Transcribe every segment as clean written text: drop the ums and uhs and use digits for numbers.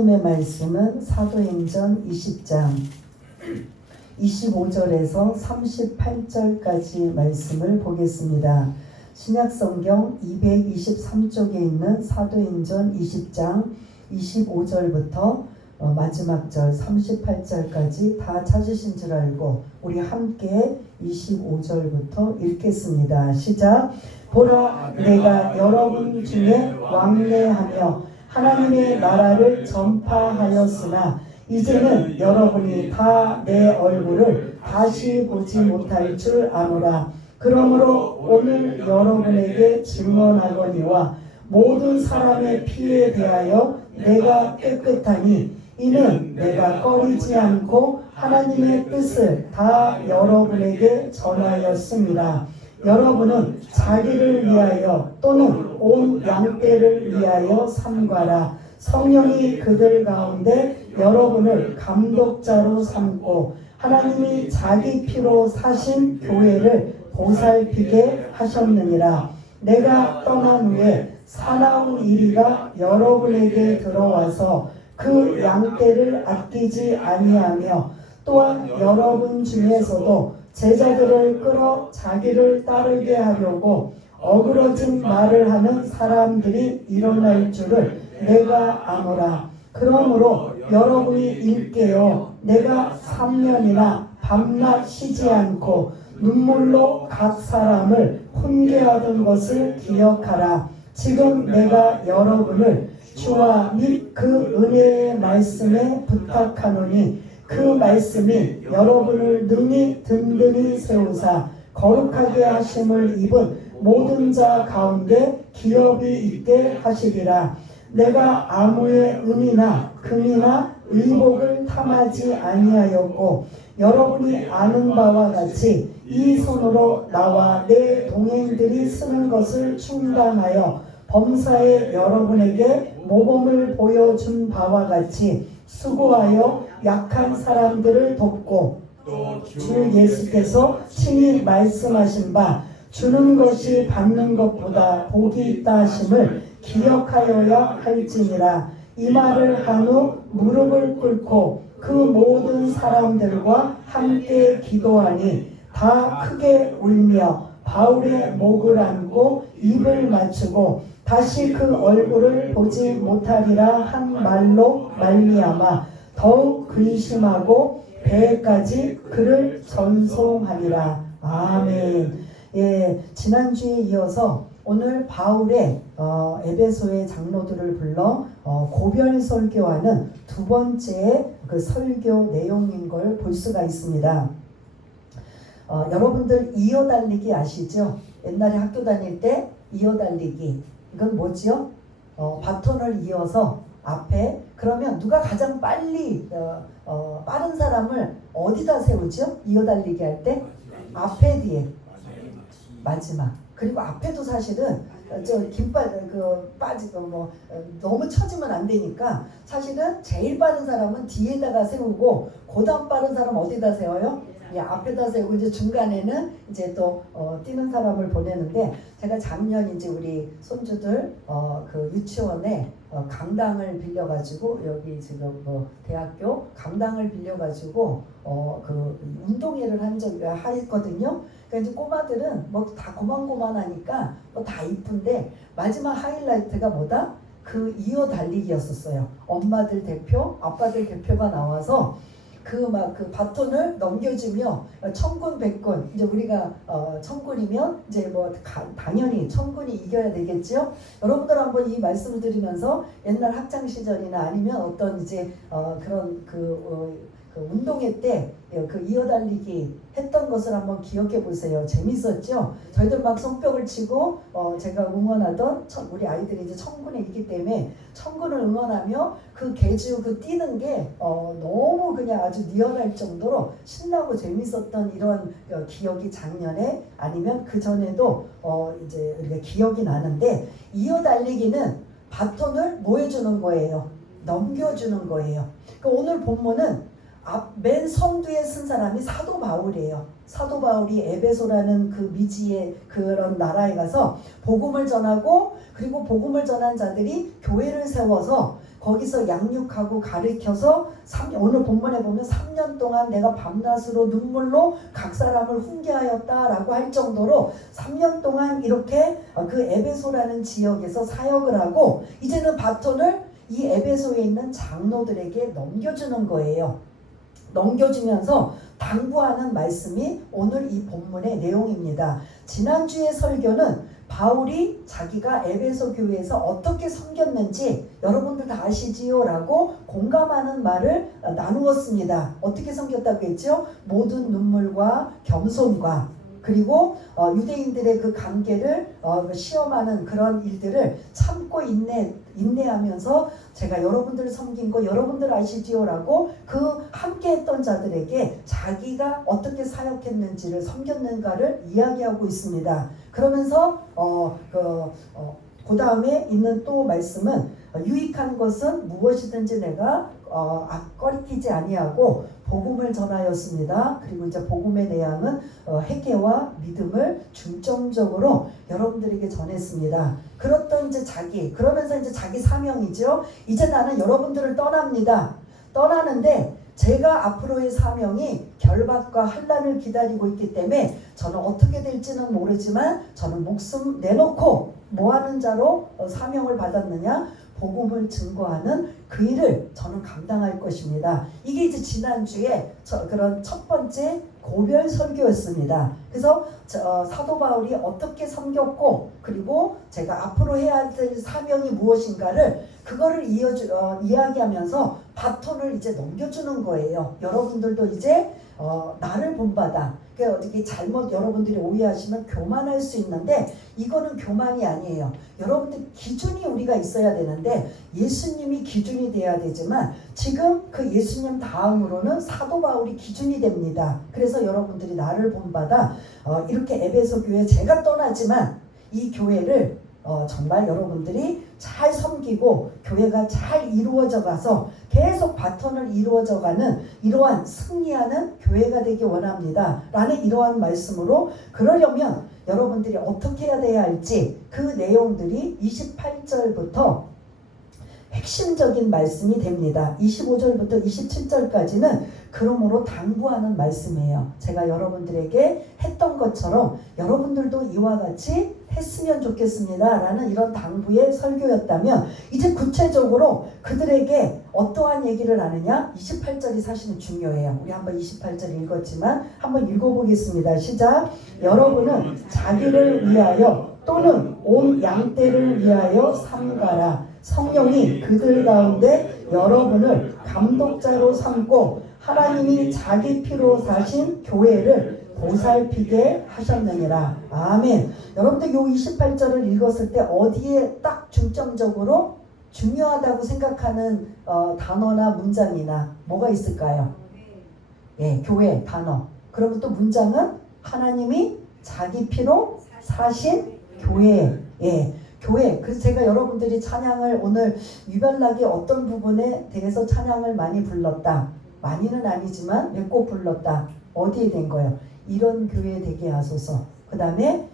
하나님의 말씀은 사도행전 20장 25절에서 38절까지 말씀을 보겠습니다. 신약성경 223쪽에 있는 사도행전 20장 25절부터 마지막 절 38절까지 다 찾으신 줄 알고 우리 함께 25절부터 읽겠습니다. 시작. 보라, 내가 여러분 중에 왕래하며 하나님의 나라를 전파하였으나 이제는 여러분이 다 내 얼굴을 다시 보지 못할 줄 아노라. 그러므로 오늘 여러분에게 증언하거니와 모든 사람의 피에 대하여 내가 깨끗하니 이는 내가 꺼리지 않고 하나님의 뜻을 다 여러분에게 전하였습니다. 여러분은 자기를 위하여 또는 온 양떼를 위하여 삼가라. 성령이 그들 가운데 여러분을 감독자로 삼고 하나님이 자기 피로 사신 교회를 보살피게 하셨느니라. 내가 떠난 후에 사나운 이리가 여러분에게 들어와서 그 양떼를 아끼지 아니하며 또한 여러분 중에서도 제자들을 끌어 자기를 따르게 하려고 어그러진 말을 하는 사람들이 일어날 줄을 내가 아노라. 그러므로 여러분이 일깨어 내가 3년이나 밤낮 쉬지 않고 눈물로 각 사람을 훈계하던 것을 기억하라. 지금 내가 여러분을 주와 및 그 은혜의 말씀에 부탁하노니 그 말씀이 여러분을 능히 든든히 세우사 거룩하게 하심을 입은 모든 자 가운데 기업이 있게 하시리라. 내가 아무의 은이나 금이나 의복을 탐하지 아니하였고 여러분이 아는 바와 같이 이 손으로 나와 내 동행들이 쓰는 것을 충당하여 범사에 여러분에게 모범을 보여준 바와 같이 수고하여 약한 사람들을 돕고 주 예수께서 친히 말씀하신 바 주는 것이 받는 것보다 복이 있다 하심을 기억하여야 할지니라. 이 말을 한 후 무릎을 꿇고 그 모든 사람들과 함께 기도하니 다 크게 울며 바울의 목을 안고 입을 맞추고 다시 그 얼굴을 보지 못하리라 한 말로 말미암아 더욱 근심하고 배에까지 그를 전송하니라. 아멘. 예, 지난주에 이어서 오늘 바울의 에베소의 장로들을 불러 고별 설교하는 두 번째 그 설교 내용인 걸 볼 수가 있습니다. 여러분들 이어달리기 아시죠? 옛날에 학교 다닐 때 이어달리기 이건 뭐지요? 바톤을 이어서 앞에 그러면 누가 가장 빨리 빠른 사람을 어디다 세우죠? 이어달리기 할 때 앞에 뒤에 마지막. 그리고 앞에도 사실은 빠지고 너무 처지면 안 되니까 사실은 제일 빠른 사람은 뒤에다가 세우고 그다음 빠른 사람 어디다 세워요? 예, 앞에다 세우고 이제 중간에는 이제 또 뛰는 사람을 보내는데 제가 작년 이제 우리 손주들 그 유치원에 강당을 빌려가지고 여기 지금 대학교 강당을 빌려가지고 그 운동회를 했거든요. 그러니까 이제 꼬마들은 뭐 다 고만고만하니까 뭐 다 이쁜데 마지막 하이라이트가 뭐다? 그 이어 달리기였었어요. 엄마들 대표, 아빠들 대표가 나와서 그 바톤을 넘겨주며 천군 백군 이제 우리가 천군이면 이제 뭐 당연히 천군이 이겨야 되겠죠. 여러분들 한번 이 말씀을 드리면서 옛날 학창 시절이나 아니면 어떤 이제 그런 그 운동회 때 그 이어달리기 했던 것을 한번 기억해 보세요. 재밌었죠? 저희들 막 손뼉을 치고 제가 응원하던 우리 아이들이 이제 천군에 있기 때문에 천군을 응원하며 그 개주 그 뛰는 게 너무 그냥 아주 리얼할 정도로 신나고 재밌었던 이런 기억이 작년에 아니면 그 전에도 이제 우리가 기억이 나는데 이어달리기는 바톤을 뭐 해주는 거예요? 넘겨주는 거예요. 그러니까 오늘 본문은 맨 선두에 쓴 사람이 사도 바울이에요. 사도 바울이 에베소라는 그 미지의 그런 나라에 가서 복음을 전하고 그리고 복음을 전한 자들이 교회를 세워서 거기서 양육하고 가르쳐서 오늘 본문에 보면 3년 동안 내가 밤낮으로 눈물로 각 사람을 훈계하였다라고 할 정도로 3년 동안 이렇게 그 에베소라는 지역에서 사역을 하고 이제는 바톤을 이 에베소에 있는 장로들에게 넘겨주는 거예요. 넘겨주면서 당부하는 말씀이 오늘 이 본문의 내용입니다. 지난주의 설교는 바울이 자기가 에베소 교회에서 어떻게 섬겼는지 여러분들 다 아시지요? 라고 공감하는 말을 나누었습니다. 어떻게 섬겼다고 했죠? 모든 눈물과 겸손과 그리고 유대인들의 그 관계를 시험하는 그런 일들을 참고 인내하면서 제가 여러분들을 섬긴 거 여러분들 아시지요? 라고 그 함께 했던 자들에게 자기가 어떻게 사역했는지를 섬겼는가를 이야기하고 있습니다. 그러면서 그 다음에 있는 또 말씀은 유익한 것은 무엇이든지 내가 꺼리끼지 아니하고 복음을 전하였습니다. 그리고 이제 복음의 내용은 회개와 믿음을 중점적으로 여러분들에게 전했습니다. 그러면서 이제 자기 사명이죠. 이제 나는 여러분들을 떠납니다. 떠나는데 제가 앞으로의 사명이 결박과 환난을 기다리고 있기 때문에 저는 어떻게 될지는 모르지만 저는 목숨 내놓고 뭐하는 자로 사명을 받았느냐? 복음을 증거하는 그 일을 저는 감당할 것입니다. 이게 이제 지난주에 그런 첫 번째 고별 설교였습니다. 그래서 사도 바울이 어떻게 섬겼고 그리고 제가 앞으로 해야 될 사명이 무엇인가를 그거를 이야기하면서 바톤을 이제 넘겨주는 거예요. 여러분들도 이제 나를 본받아. 어떻게 잘못 여러분들이 오해하시면 교만할 수 있는데 이거는 교만이 아니에요. 여러분들 기준이 우리가 있어야 되는데 예수님이 기준이 돼야 되지만 지금 그 예수님 다음으로는 사도 바울이 기준이 됩니다. 그래서 여러분들이 나를 본받아 이렇게 에베소 교회 제가 떠나지만 이 교회를 정말 여러분들이 잘 섬기고 교회가 잘 이루어져 가서 계속 바톤을 이루어져 가는 이러한 승리하는 교회가 되기 원합니다. 라는 이러한 말씀으로 그러려면 여러분들이 어떻게 해야 할지 그 내용들이 28절부터 핵심적인 말씀이 됩니다. 25절부터 27절까지는 그러므로 당부하는 말씀이에요. 제가 여러분들에게 했던 것처럼 여러분들도 이와 같이 했으면 좋겠습니다. 라는 이런 당부의 설교였다면 이제 구체적으로 그들에게 어떠한 얘기를 하느냐? 28절이 사실은 중요해요. 우리 한번 28절 읽었지만 한번 읽어보겠습니다. 시작. 여러분은 자기를 위하여 또는 온 양떼를 위하여 삼가라. 성령이 그들 가운데 여러분을 감독자로 삼고 하나님이 자기 피로 사신 교회를 보살피게 하셨느니라. 아멘. 여러분들 요 28절을 읽었을 때 어디에 딱 중점적으로 중요하다고 생각하는 단어나 문장이나 뭐가 있을까요? 예, 교회 단어. 그러면 또 문장은 하나님이 자기 피로 사신 교회. 예. 교회. 그래서 제가 여러분들이 찬양을 오늘 유별나게 어떤 부분에 대해서 찬양을 많이 불렀다. 많이는 아니지만 몇 곡 불렀다. 어디에 된 거예요? 이런 교회 되게 하소서. 그 다음에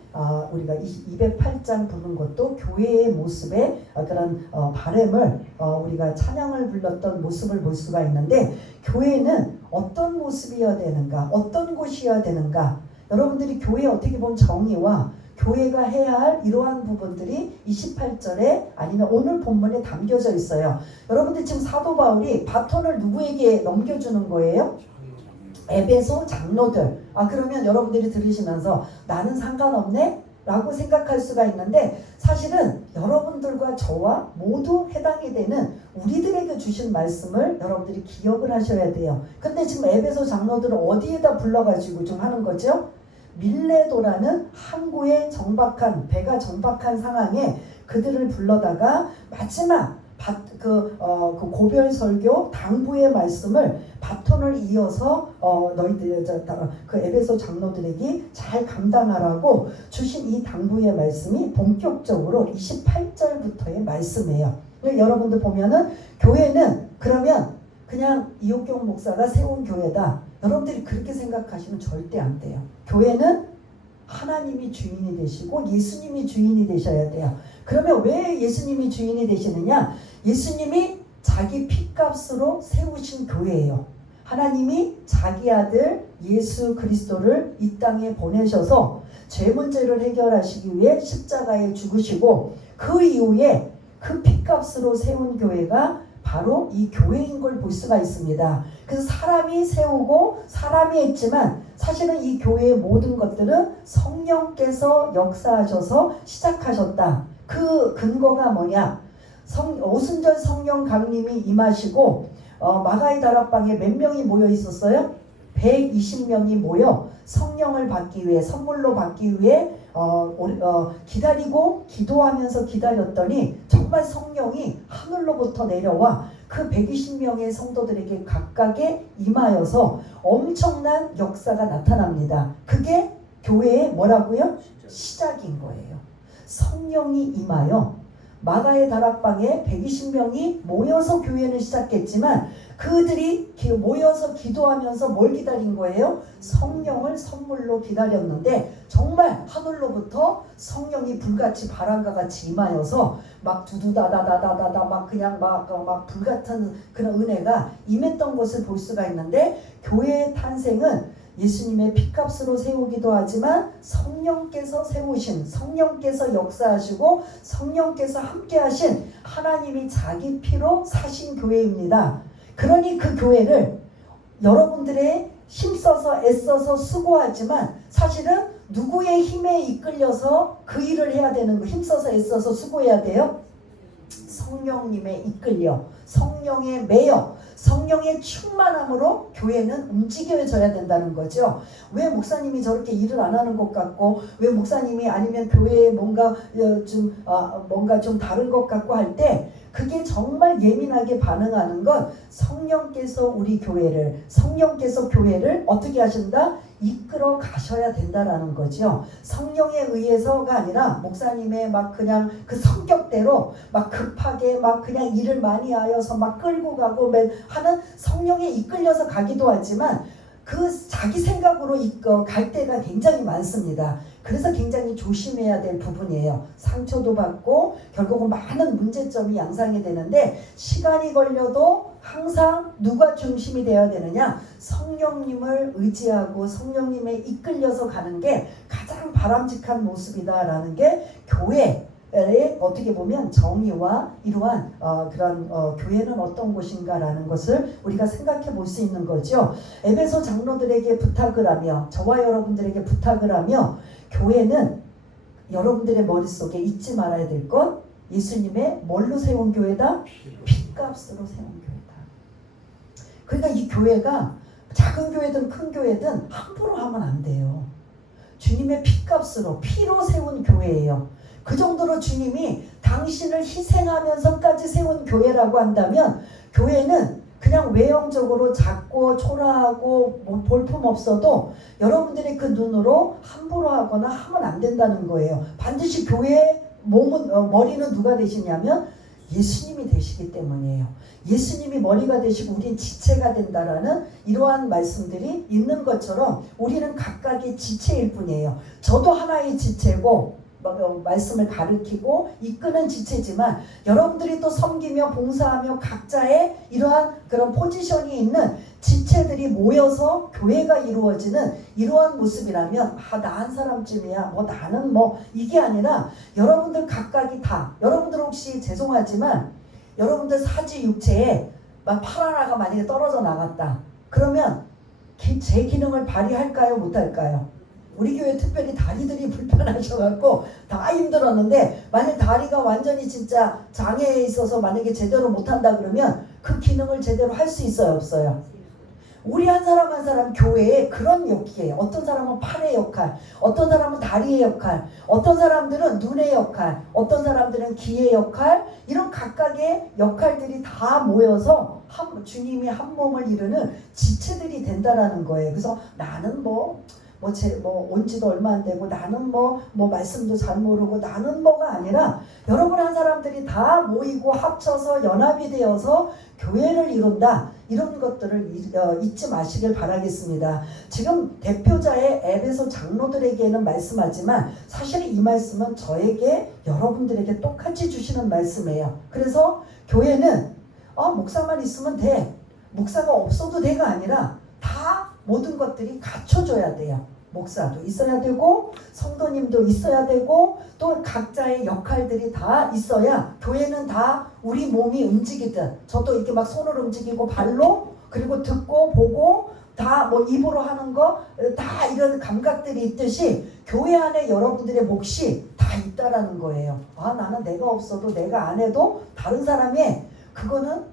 우리가 208장 부른 것도 교회의 모습의 그런 바램을 우리가 찬양을 불렀던 모습을 볼 수가 있는데 교회는 어떤 모습이어야 되는가? 어떤 곳이어야 되는가? 여러분들이 교회 어떻게 보면 정의와 교회가 해야 할 이러한 부분들이 28절에 아니면 오늘 본문에 담겨져 있어요. 여러분들 지금 사도 바울이 바톤을 누구에게 넘겨주는 거예요? 에베소 장로들. 그러면 여러분들이 들으시면서 나는 상관없네? 라고 생각할 수가 있는데 사실은 여러분들과 저와 모두 해당이 되는 우리들에게 주신 말씀을 여러분들이 기억을 하셔야 돼요. 근데 지금 에베소 장로들을 어디에다 불러가지고 좀 하는 거죠? 밀레도라는 항구의 배가 정박한 상황에 그들을 불러다가 마지막 그 고별 설교 당부의 말씀을 바톤을 이어서 너희들 그 에베소 장로들에게 잘 감당하라고 주신 이 당부의 말씀이 본격적으로 28절부터의 말씀이에요. 여러분들 보면은 교회는 그러면 그냥 이옥경 목사가 세운 교회다. 여러분들이 그렇게 생각하시면 절대 안 돼요. 교회는 하나님이 주인이 되시고 예수님이 주인이 되셔야 돼요. 그러면 왜 예수님이 주인이 되시느냐? 예수님이 자기 피값으로 세우신 교회예요. 하나님이 자기 아들 예수 그리스도를 이 땅에 보내셔서 죄 문제를 해결하시기 위해 십자가에 죽으시고 그 이후에 그 피값으로 세운 교회가 바로 이 교회인 걸 볼 수가 있습니다. 그래서 사람이 세우고 사람이 했지만 사실은 이 교회의 모든 것들은 성령께서 역사하셔서 시작하셨다. 그 근거가 뭐냐? 오순절 성령 강림이 임하시고 마가의 다락방에 몇 명이 모여 있었어요? 120명이 모여 성령을 받기 위해, 선물로 받기 위해 기다리고 기도하면서 기다렸더니 정말 성령이 하늘로부터 내려와 그 120명의 성도들에게 각각에 임하여서 엄청난 역사가 나타납니다. 그게 교회의 뭐라고요? 시작인 거예요. 성령이 임하여 마가의 다락방에 120명이 모여서 교회는 시작했지만 그들이 모여서 기도하면서 뭘 기다린 거예요? 성령을 선물로 기다렸는데 정말 하늘로부터 성령이 불같이 바람과 같이 임하여서 막 두두다다다다다다 막 그냥 막 불같은 그런 은혜가 임했던 것을 볼 수가 있는데 교회의 탄생은 예수님의 피값으로 세우기도 하지만 성령께서 세우신, 성령께서 역사하시고 성령께서 함께하신 하나님이 자기 피로 사신 교회입니다. 그러니 그 교회를 여러분들의 힘써서 애써서 수고하지만 사실은 누구의 힘에 이끌려서 그 일을 해야 되는 거, 힘써서 애써서 수고해야 돼요? 성령님에 이끌려, 성령에 매여, 성령의 충만함으로 교회는 움직여져야 된다는 거죠. 왜 목사님이 저렇게 일을 안 하는 것 같고, 왜 목사님이 아니면 교회에 뭔가 좀 다른 것 같고 할 때 그게 정말 예민하게 반응하는 건 성령께서 우리 교회를, 성령께서 교회를 어떻게 하신다? 이끌어 가셔야 된다라는 거죠. 성령에 의해서가 아니라 목사님의 막 그냥 그 성격대로 막 급하게 막 그냥 일을 많이 하여서 막 끌고 가고 하는 성령에 이끌려서 가기도 하지만 그 자기 생각으로 갈 때가 굉장히 많습니다. 그래서 굉장히 조심해야 될 부분이에요. 상처도 받고 결국은 많은 문제점이 양상이 되는데 시간이 걸려도 항상 누가 중심이 되어야 되느냐? 성령님을 의지하고 성령님에 이끌려서 가는 게 가장 바람직한 모습이다라는 게 교회의 어떻게 보면 정의와 이러한 그런 교회는 어떤 곳인가라는 것을 우리가 생각해 볼 수 있는 거죠. 에베소 장로들에게 부탁을 하며 저와 여러분들에게 부탁을 하며 교회는 여러분들의 머릿속에 잊지 말아야 될 것, 예수님의 뭘로 세운 교회다? 피값으로 세운 교회다. 그러니까 이 교회가 작은 교회든 큰 교회든 함부로 하면 안 돼요. 주님의 피값으로, 피로 세운 교회예요. 그 정도로 주님이 당신을 희생하면서까지 세운 교회라고 한다면 교회는 그냥 외형적으로 작고 초라하고 볼품없어도 여러분들이 그 눈으로 함부로 하거나 하면 안 된다는 거예요. 반드시 교회의 머리는 누가 되시냐면 예수님이 되시기 때문이에요. 예수님이 머리가 되시고 우린 지체가 된다라는 이러한 말씀들이 있는 것처럼 우리는 각각의 지체일 뿐이에요. 저도 하나의 지체고 말씀을 가르치고 이끄는 지체지만 여러분들이 또 섬기며 봉사하며 각자의 이러한 그런 포지션이 있는 지체들이 모여서 교회가 이루어지는 이러한 모습이라면 나 한 사람쯤이야 나는 이게 아니라 여러분들 각각이 다 여러분들 혹시 죄송하지만 여러분들 사지 육체에 팔 하나가 만약에 떨어져 나갔다 그러면 제 기능을 발휘할까요 못할까요? 우리 교회 특별히 다리들이 불편하셔갖고 다 힘들었는데 만약 다리가 완전히 진짜 장애에 있어서 만약에 제대로 못한다 그러면 그 기능을 제대로 할 수 있어요 없어요? 우리 한 사람 한 사람 교회에 그런 역기에 어떤 사람은 팔의 역할, 어떤 사람은 다리의 역할, 어떤 사람들은 눈의 역할, 어떤 사람들은 귀의 역할 이런 각각의 역할들이 다 모여서 주님이 한 몸을 이루는 지체들이 된다라는 거예요. 그래서 나는 온 지도 얼마 안 되고 나는 말씀도 잘 모르고 나는 아니라 여러분 한 사람들이 다 모이고 합쳐서 연합이 되어서 교회를 이룬다. 이런 것들을 잊지 마시길 바라겠습니다. 지금 대표자의 에베소 장로들에게는 말씀하지만 사실 이 말씀은 저에게 여러분들에게 똑같이 주시는 말씀이에요. 그래서 교회는 목사만 있으면 돼. 목사가 없어도 돼가 아니라 다 모든 것들이 갖춰져야 돼요. 목사도 있어야 되고 성도님도 있어야 되고 또 각자의 역할들이 다 있어야 교회는 다 우리 몸이 움직이듯 저도 이렇게 막 손으로 움직이고 발로 그리고 듣고 보고 다 뭐 입으로 하는 거 다 이런 감각들이 있듯이 교회 안에 여러분들의 몫이 다 있다라는 거예요. 나는 내가 없어도 내가 안 해도 다른 사람이 그거는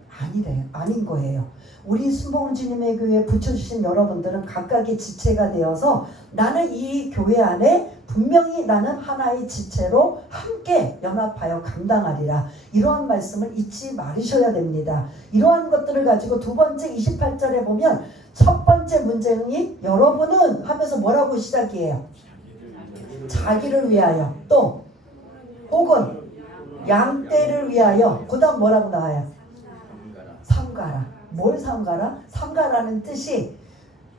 아닌 거예요. 우리 순복음 주님의 교회에 붙여주신 여러분들은 각각의 지체가 되어서 나는 이 교회 안에 분명히 나는 하나의 지체로 함께 연합하여 감당하리라. 이러한 말씀을 잊지 말으셔야 됩니다. 이러한 것들을 가지고 두 번째 28절에 보면 첫 번째 문제는 여러분은 하면서 뭐라고 시작이에요? 자기를 위하여 또 혹은 양떼를 위하여 그 다음 뭐라고 나와요? 삼가라. 뭘 삼가라? 삼가라는 뜻이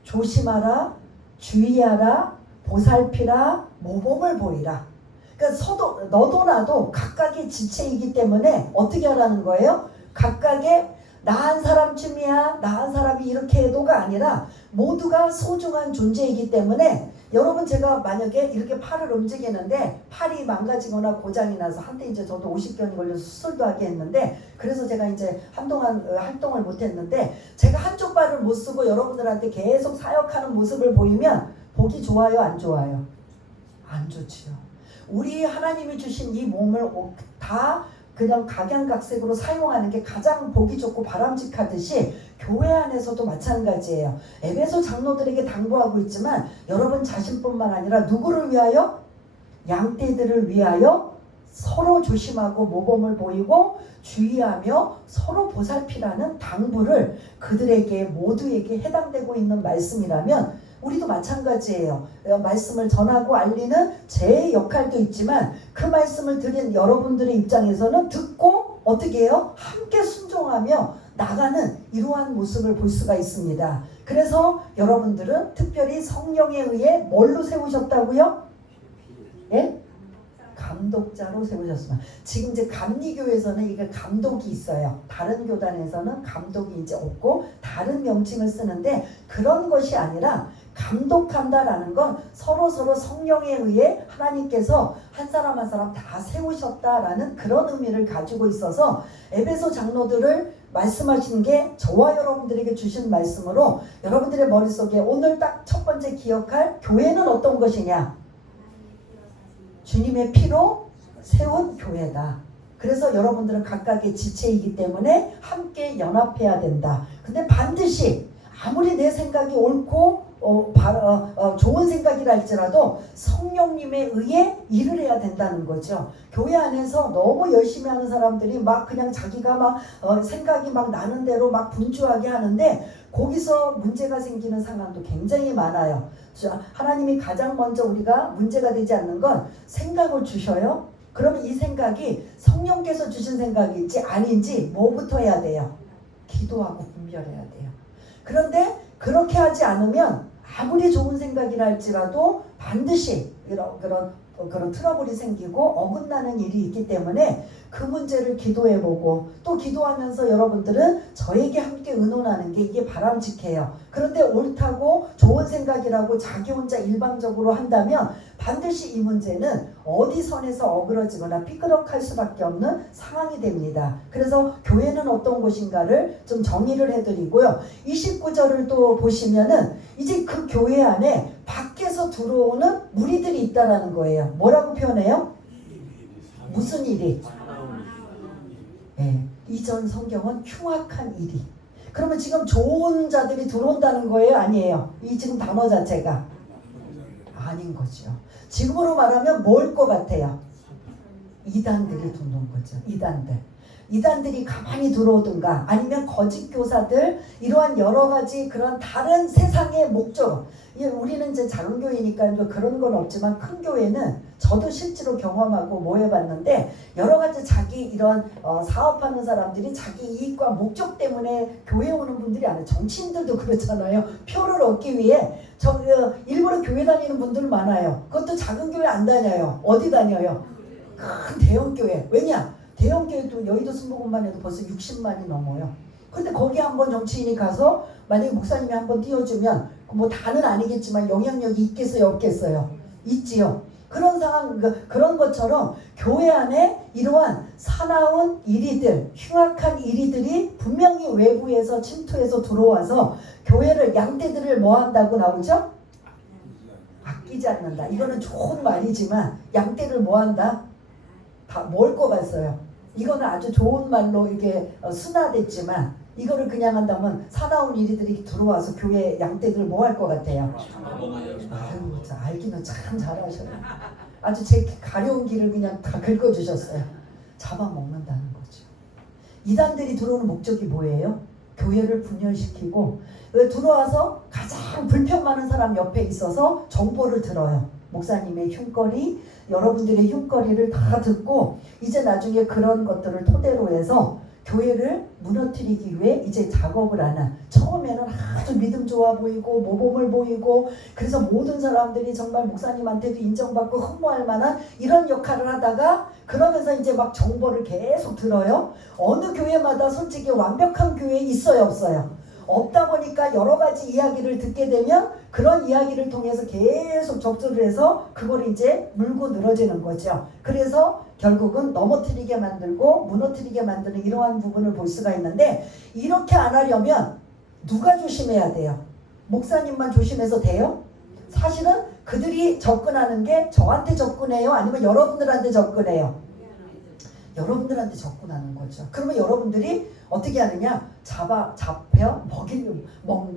조심하라, 주의하라, 보살피라, 모범을 보이라. 그러니까 너도 나도 각각의 지체이기 때문에 어떻게 하라는 거예요? 각각의 나한 사람쯤이야, 나한 사람이 이렇게 해도가 아니라 모두가 소중한 존재이기 때문에 여러분 제가 만약에 이렇게 팔을 움직이는데 팔이 망가지거나 고장이 나서 한때 이제 저도 50견이 걸려서 수술도 하게 했는데 그래서 제가 이제 한동안 활동을 못했는데 제가 한쪽 발을 못 쓰고 여러분들한테 계속 사역하는 모습을 보이면 보기 좋아요, 안 좋아요? 안 좋지요. 우리 하나님이 주신 이 몸을 다 그냥 각양각색으로 사용하는 게 가장 보기 좋고 바람직하듯이 교회 안에서도 마찬가지예요. 에베소 장로들에게 당부하고 있지만 여러분 자신뿐만 아니라 누구를 위하여? 양떼들을 위하여 서로 조심하고 모범을 보이고 주의하며 서로 보살피라는 당부를 그들에게 모두에게 해당되고 있는 말씀이라면 우리도 마찬가지예요. 말씀을 전하고 알리는 제 역할도 있지만 그 말씀을 들은 여러분들의 입장에서는 듣고 어떻게 해요? 함께 순종하며 나가는 이러한 모습을 볼 수가 있습니다. 그래서 여러분들은 특별히 성령에 의해 뭘로 세우셨다고요? 예? 감독자로 세우셨습니다. 지금 이제 감리교에서는 이게 감독이 있어요. 다른 교단에서는 감독이 이제 없고 다른 명칭을 쓰는데 그런 것이 아니라 감독한다라는 건 서로 성령에 의해 하나님께서 한 사람 한 사람 다 세우셨다라는 그런 의미를 가지고 있어서 에베소 장로들을 말씀하신 게 저와 여러분들에게 주신 말씀으로 여러분들의 머릿속에 오늘 딱 첫 번째 기억할 교회는 어떤 것이냐? 주님의 피로 세운 교회다. 그래서 여러분들은 각각의 지체이기 때문에 함께 연합해야 된다. 근데 반드시 아무리 내 생각이 옳고 좋은 생각이라 할지라도 성령님에 의해 일을 해야 된다는 거죠. 교회 안에서 너무 열심히 하는 사람들이 막 그냥 자기가 막 생각이 막 나는 대로 막 분주하게 하는데 거기서 문제가 생기는 상황도 굉장히 많아요. 하나님이 가장 먼저 우리가 문제가 되지 않는 건 생각을 주셔요. 그러면 이 생각이 성령께서 주신 생각인지 아닌지 뭐부터 해야 돼요? 기도하고 분별해야 돼요. 그런데 그렇게 하지 않으면 아무리 좋은 생각이라 할지라도 반드시 그런 트러블이 생기고 어긋나는 일이 있기 때문에 그 문제를 기도해보고 또 기도하면서 여러분들은 저에게 함께 의논하는 게 이게 바람직해요. 그런데 옳다고 좋은 생각이라고 자기 혼자 일방적으로 한다면 반드시 이 문제는 어디 선에서 어그러지거나 삐끄덕할 수밖에 없는 상황이 됩니다. 그래서 교회는 어떤 곳인가를 좀 정의를 해드리고요. 29절을 또 보시면은 이제 그 교회 안에 밖에서 들어오는 무리들이 있다라는 거예요. 뭐라고 표현해요? 무슨 일이? 네, 이전 성경은 흉악한 일이. 그러면 지금 좋은 자들이 들어온다는 거예요? 아니에요? 이 지금 단어 자체가 아닌 거죠. 지금으로 말하면 뭘 것 같아요? 이단들이 들어온 거죠. 이단들이 가만히 들어오든가 아니면 거짓 교사들 이러한 여러 가지 그런 다른 세상의 목적. 우리는 이제 작은 교회니까 그런 건 없지만 큰 교회는 저도 실제로 경험하고 뭐 해봤는데 여러 가지 자기 이런 사업하는 사람들이 자기 이익과 목적 때문에 교회 오는 분들이 아니에요. 정치인들도 그렇잖아요. 표를 얻기 위해 일부러 교회 다니는 분들 많아요. 그것도 작은 교회 안 다녀요. 어디 다녀요? 큰 대형 교회. 왜냐? 대형교회도 여의도 순복음만 해도 벌써 60만이 넘어요. 근데 거기 한번 정치인이 가서 만약에 목사님이 한번 띄워주면 뭐 다는 아니겠지만 영향력이 있겠어요, 없겠어요? 있지요. 그런 상황, 그런 것처럼 교회 안에 이러한 사나운 이리들, 흉악한 이리들이 분명히 외부에서 침투해서 들어와서 교회를, 양떼들을 뭐 한다고 나오죠? 아끼지 않는다. 이거는 좋은 말이지만 양떼를 뭐 한다? 다 먹을 것 같아요. 이거는 아주 좋은 말로 이게 순화됐지만 이거를 그냥 한다면 사나운 이리들이 들어와서 교회 양떼들 뭐 할 것 같아요? 아유, 알기는 참 잘하셔요. 아주 제 가려운 길을 그냥 다 긁어주셨어요. 잡아먹는다는 거죠. 이단들이 들어오는 목적이 뭐예요? 교회를 분열시키고 들어와서 가장 불평 많은 사람 옆에 있어서 정보를 들어요. 목사님의 흉거리, 여러분들의 흉거리를 다 듣고 이제 나중에 그런 것들을 토대로 해서 교회를 무너뜨리기 위해 이제 작업을 하는, 처음에는 아주 믿음 좋아 보이고 모범을 보이고 그래서 모든 사람들이 정말 목사님한테도 인정받고 흠모할 만한 이런 역할을 하다가 그러면서 이제 막 정보를 계속 들어요. 어느 교회마다 솔직히 완벽한 교회 있어요, 없어요? 없다 보니까 여러 가지 이야기를 듣게 되면 그런 이야기를 통해서 계속 접수를 해서 그걸 이제 물고 늘어지는 거죠. 그래서 결국은 넘어뜨리게 만들고 무너뜨리게 만드는 이러한 부분을 볼 수가 있는데, 이렇게 안 하려면 누가 조심해야 돼요? 목사님만 조심해서 돼요? 사실은 그들이 접근하는 게 저한테 접근해요? 아니면 여러분들한테 접근해요? 여러분들한테 접근하는 거죠. 그러면 여러분들이 어떻게 하느냐? 잡혀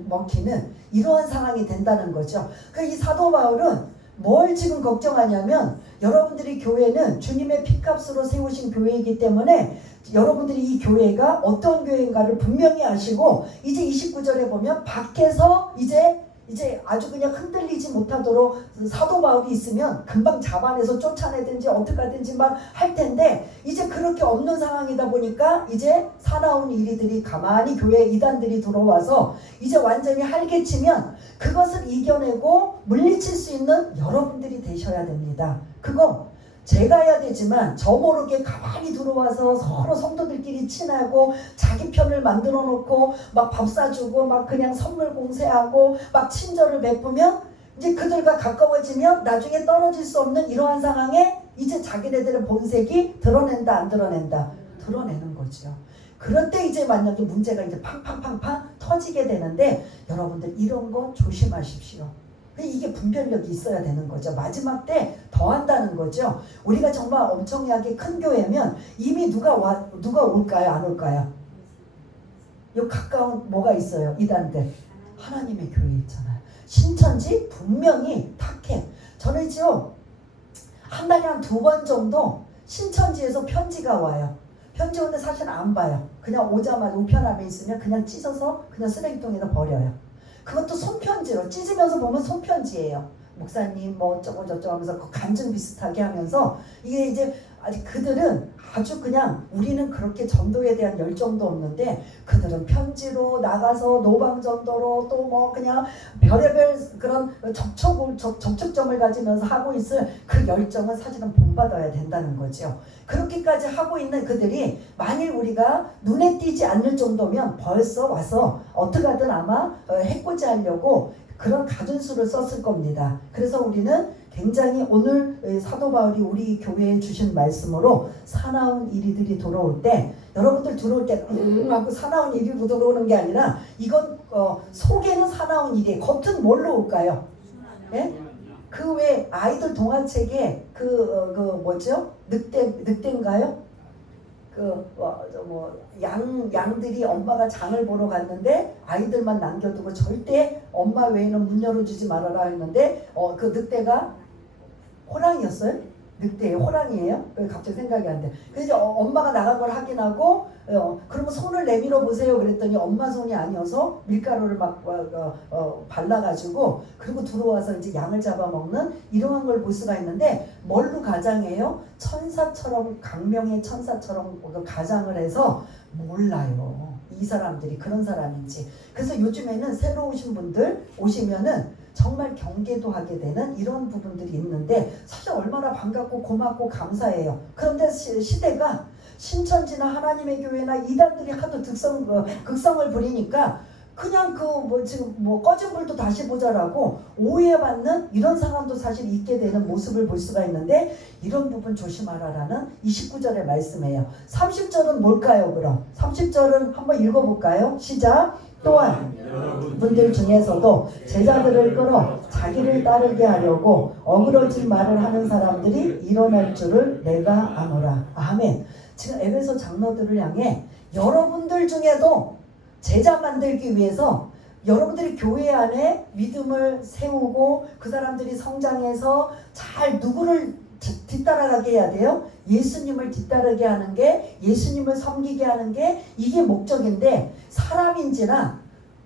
먹히는 이러한 상황이 된다는 거죠. 그러니까 이 사도 바울은 뭘 지금 걱정하냐면, 여러분들이 교회는 주님의 피값으로 세우신 교회이기 때문에 여러분들이 이 교회가 어떤 교회인가를 분명히 아시고, 이제 29절에 보면 밖에서 이제 아주 그냥 흔들리지 못하도록 사도 바울이 있으면 금방 잡아내서 쫓아내든지 어떻게 하든지 막 할 텐데, 이제 그렇게 없는 상황이다 보니까 이제 사나운 이리들이 가만히 교회 이단들이 들어와서 이제 완전히 활개치면 그것을 이겨내고 물리칠 수 있는 여러분들이 되셔야 됩니다. 그거 제가 해야 되지만 저 모르게 가만히 들어와서 서로 성도들끼리 친하고 자기 편을 만들어 놓고 막 밥 사주고 막 그냥 선물 공세하고 막 친절을 베푸면 이제 그들과 가까워지면 나중에 떨어질 수 없는 이러한 상황에 이제 자기네들의 본색이 드러낸다, 안 드러낸다? 드러내는 거죠. 그럴 때 이제 만약에 문제가 이제 팡팡팡팡 터지게 되는데, 여러분들 이런 거 조심하십시오. 이게 분별력이 있어야 되는 거죠. 마지막 때 더 한다는 거죠. 우리가 정말 엄청나게 큰 교회면 이미 누가 올까요? 안 올까요? 요 가까운 뭐가 있어요? 이단들. 하나님의 교회 있잖아요. 신천지 분명히 탁해. 저는요, 한 달에 한 2번 정도 신천지에서 편지가 와요. 편지 오는데 사실 안 봐요. 그냥 오자마자 우편함에 있으면 그냥 찢어서 그냥 쓰레기통에다 버려요. 그것도 손편지로 찢으면서 보면 손편지예요. 목사님 뭐 어쩌고 저쩌고 하면서 그 간증 비슷하게 하면서, 이게 이제 아직 그들은 아주 그냥, 우리는 그렇게 전도에 대한 열정도 없는데 그들은 편지로 나가서 노방전도로 또 뭐 그냥 별의별 그런 접촉점을 가지면서 하고 있을 그 열정은 사실은 본받아야 된다는 거죠. 그렇게까지 하고 있는 그들이 만일 우리가 눈에 띄지 않을 정도면 벌써 와서 어떻게 하든 아마 해코지하려고 그런 갖은 수를 썼을 겁니다. 그래서 우리는 굉장히 오늘 사도 바울이 우리 교회에 주신 말씀으로 사나운 이리들이 들어올 때, 여러분들 들어올 때 하고 사나운 이리로 들어오는 게 아니라 이건 속에는 사나운 이리, 겉은 뭘로 올까요? 예? 그 왜 아이들 동화책에 그 뭐죠? 늑대인가요? 양들이 엄마가 장을 보러 갔는데 아이들만 남겨두고 절대 엄마 외에는 문 열어주지 말아라 했는데 그 늑대가 호랑이였어요? 늑대예요? 호랑이에요? 갑자기 생각이 안 돼. 그래서 엄마가 나간 걸 확인하고 그러면 손을 내밀어 보세요 그랬더니 엄마 손이 아니어서 밀가루를 막 발라가지고 그리고 들어와서 이제 양을 잡아먹는 이러한 걸 볼 수가 있는데, 뭘로 가장해요? 천사처럼, 강명의 천사처럼 가장을 해서 몰라요. 이 사람들이 그런 사람인지. 그래서 요즘에는 새로 오신 분들 오시면은 정말 경계도 하게 되는 이런 부분들이 있는데, 사실 얼마나 반갑고 고맙고 감사해요. 그런데 시대가 신천지나 하나님의 교회나 이단들이 하도 극성을 부리니까 그냥 지금 꺼진 불도 다시 보자라고 오해받는 이런 상황도 사실 있게 되는 모습을 볼 수가 있는데, 이런 부분 조심하라라는 29절의 말씀이에요. 30절은 뭘까요? 그럼 30절은 한번 읽어볼까요? 시작. 또한 분들 중에서도 제자들을 끌어 자기를 따르게 하려고 어그러진 말을 하는 사람들이 일어날 줄을 내가 아노라. 아멘. 지금 에베소 장로들을 향해 여러분들 중에도 제자 만들기 위해서 여러분들이 교회 안에 믿음을 세우고 그 사람들이 성장해서 잘 누구를 뒤따라가게 해야 돼요? 예수님을 뒤따르게 하는 게, 예수님을 섬기게 하는 게 이게 목적인데, 사람인지라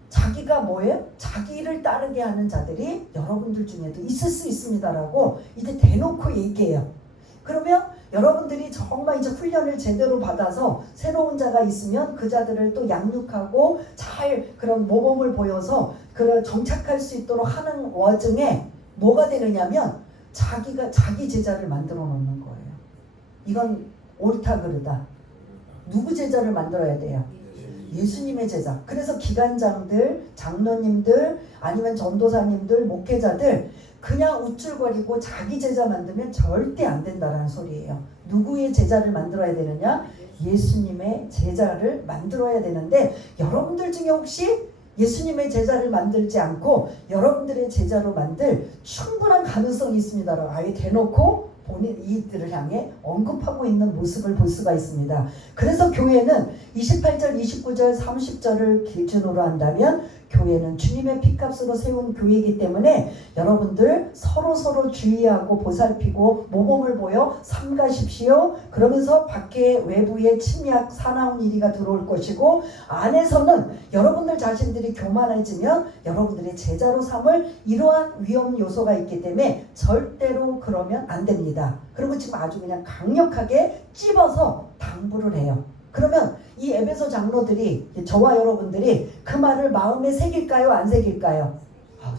자기가 뭐예요? 자기를 따르게 하는 자들이 여러분들 중에도 있을 수 있습니다라고 이제 대놓고 얘기해요. 그러면 여러분들이 정말 이제 훈련을 제대로 받아서 새로운 자가 있으면 그 자들을 또 양육하고 잘 그런 모범을 보여서 그런 정착할 수 있도록 하는 와중에 뭐가 되느냐면 자기가 자기 제자를 만들어 놓는 거예요. 이건 옳다 그르다. 누구 제자를 만들어야 돼요? 예수님의 제자. 그래서 기관장들, 장로님들, 아니면 전도사님들, 목회자들 그냥 우쭐거리고 자기 제자 만들면 절대 안 된다라는 소리예요. 누구의 제자를 만들어야 되느냐? 예수님의 제자를 만들어야 되는데, 여러분들 중에 혹시 예수님의 제자를 만들지 않고 여러분들의 제자로 만들 충분한 가능성이 있습니다라고 아예 대놓고 본인 이들을 향해 언급하고 있는 모습을 볼 수가 있습니다. 그래서 교회는 28절, 29절, 30절을 기준으로 한다면 교회는 주님의 피값으로 세운 교회이기 때문에 여러분들 서로 주의하고 보살피고 모범을 보여 삼가십시오. 그러면서 밖에 외부에 침략 사나운 일이가 들어올 것이고, 안에서는 여러분들 자신들이 교만해지면 여러분들의 제자로 삼을 이러한 위험 요소가 있기 때문에 절대로 그러면 안 됩니다. 그리고 지금 아주 그냥 강력하게 찝어서 당부를 해요. 그러면 이 에베소 장로들이, 저와 여러분들이 그 말을 마음에 새길까요? 안 새길까요?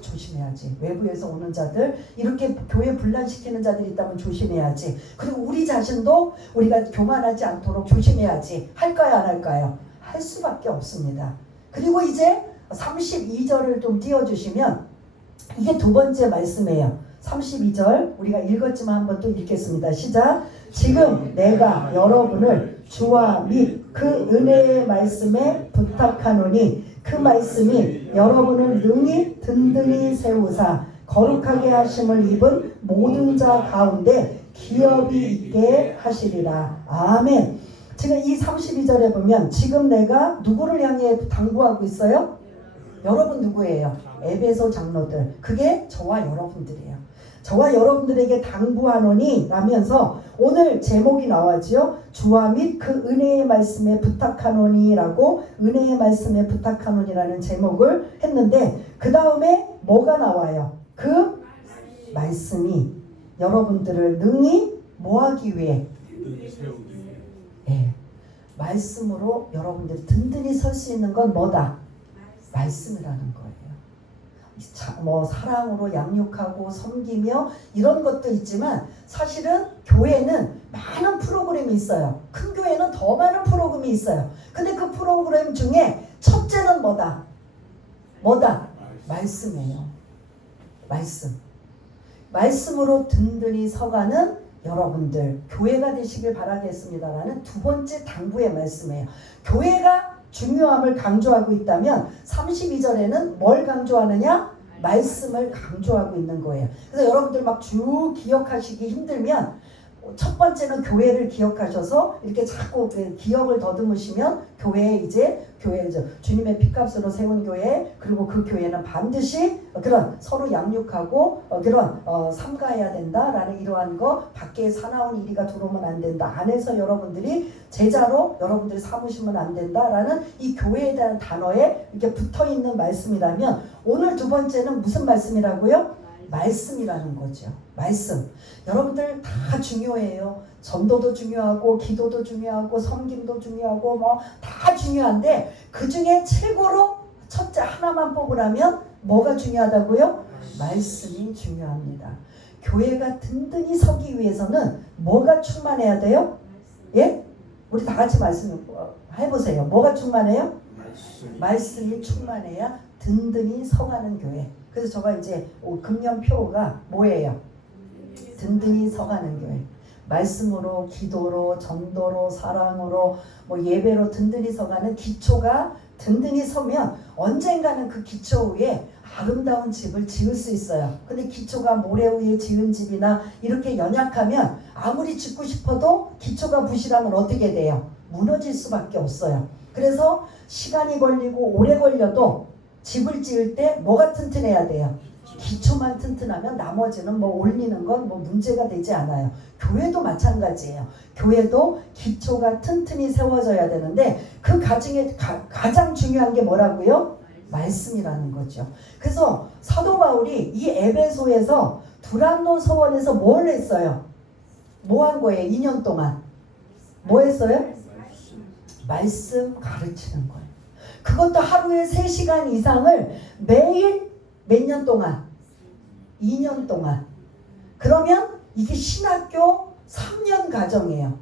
조심해야지. 외부에서 오는 자들, 이렇게 교회 분란시키는 자들이 있다면 조심해야지. 그리고 우리 자신도 우리가 교만하지 않도록 조심해야지. 할까요? 안 할까요? 할 수밖에 없습니다. 그리고 이제 32절을 좀 띄워주시면 이게 두 번째 말씀이에요. 32절 우리가 읽었지만 한번 또 읽겠습니다. 시작. 지금 내가 여러분을 주와 및 그 은혜의 말씀에 부탁하노니 그 말씀이 여러분을 능히 든든히 세우사 거룩하게 하심을 입은 모든 자 가운데 기업이 있게 하시리라. 아멘. 지금 이 32절에 보면 지금 내가 누구를 향해 당부하고 있어요? 여러분 누구예요? 에베소 장로들. 그게 저와 여러분들이에요. 저와 여러분들에게 당부하노니 라면서 오늘 제목이 나왔죠. 주와 및 그 은혜의 말씀에 부탁하노니 라고, 은혜의 말씀에 부탁하노니라는 제목을 했는데, 그 다음에 뭐가 나와요? 그 말씀이 여러분들을 능히 뭐하기 위해? 말씀으로 여러분들이 든든히 설 수 있는 건 뭐다? 말씀이라는 거예요. 사랑으로 양육하고 섬기며 이런 것도 있지만, 사실은 교회는 많은 프로그램이 있어요. 큰 교회는 더 많은 프로그램이 있어요. 근데 그 프로그램 중에 첫째는 뭐다? 말씀이에요. 말씀으로 든든히 서가는 여러분들 교회가 되시길 바라겠습니다라는 두 번째 당부의 말씀이에요. 교회가 중요함을 강조하고 있다면 32절에는 뭘 강조하느냐? 말씀을 강조하고 있는 거예요. 그래서 여러분들 막 쭉 기억하시기 힘들면 첫 번째는 교회를 기억하셔서 이렇게 자꾸 기억을 더듬으시면 교회 주님의 피값으로 세운 교회, 그리고 그 교회는 반드시 그런 서로 양육하고 그런 삼가해야 된다라는 이러한 거, 밖에 사나운 이리가 들어오면 안 된다, 안에서 여러분들이 제자로 여러분들이 삼으시면 안 된다라는 이 교회에 대한 단어에 이렇게 붙어있는 말씀이라면, 오늘 두 번째는 무슨 말씀이라고요? 말씀이라는 거죠. 말씀. 여러분들 다 중요해요. 전도도 중요하고 기도도 중요하고 섬김도 중요하고 다 중요한데, 그 중에 최고로 첫째 하나만 뽑으라면 뭐가 중요하다고요? 말씀이 중요합니다. 교회가 든든히 서기 위해서는 뭐가 충만해야 돼요? 예? 우리 다 같이 말씀 해보세요. 뭐가 충만해요? 말씀. 말씀이 충만해야 든든히 서가는 교회. 그래서 저가 이제 금년표가 뭐예요? 든든히 서가는 교회. 말씀으로, 기도로, 전도로, 사랑으로, 뭐 예배로 든든히 서가는 기초가 든든히 서면 언젠가는 그 기초 위에 아름다운 집을 지을 수 있어요. 근데 기초가 모래 위에 지은 집이나 이렇게 연약하면 아무리 짓고 싶어도 기초가 부실하면 어떻게 돼요? 무너질 수밖에 없어요. 그래서 시간이 걸리고 오래 걸려도 집을 지을 때 뭐가 튼튼해야 돼요? 기초만 튼튼하면 나머지는 뭐 올리는 건 뭐 문제가 되지 않아요. 교회도 마찬가지예요. 교회도 기초가 튼튼히 세워져야 되는데 그 가정에 가장 중요한 게 뭐라고요? 말씀이라는 거죠. 그래서 사도 바울이 이 에베소에서 두란노 서원에서 뭘 했어요? 뭐 한 거예요? 2년 동안 뭐 했어요? 말씀 가르치는 거예요. 그것도 하루에 3시간 이상을 매일 몇 년 동안? 2년 동안. 그러면 이게 신학교 3년 과정이에요.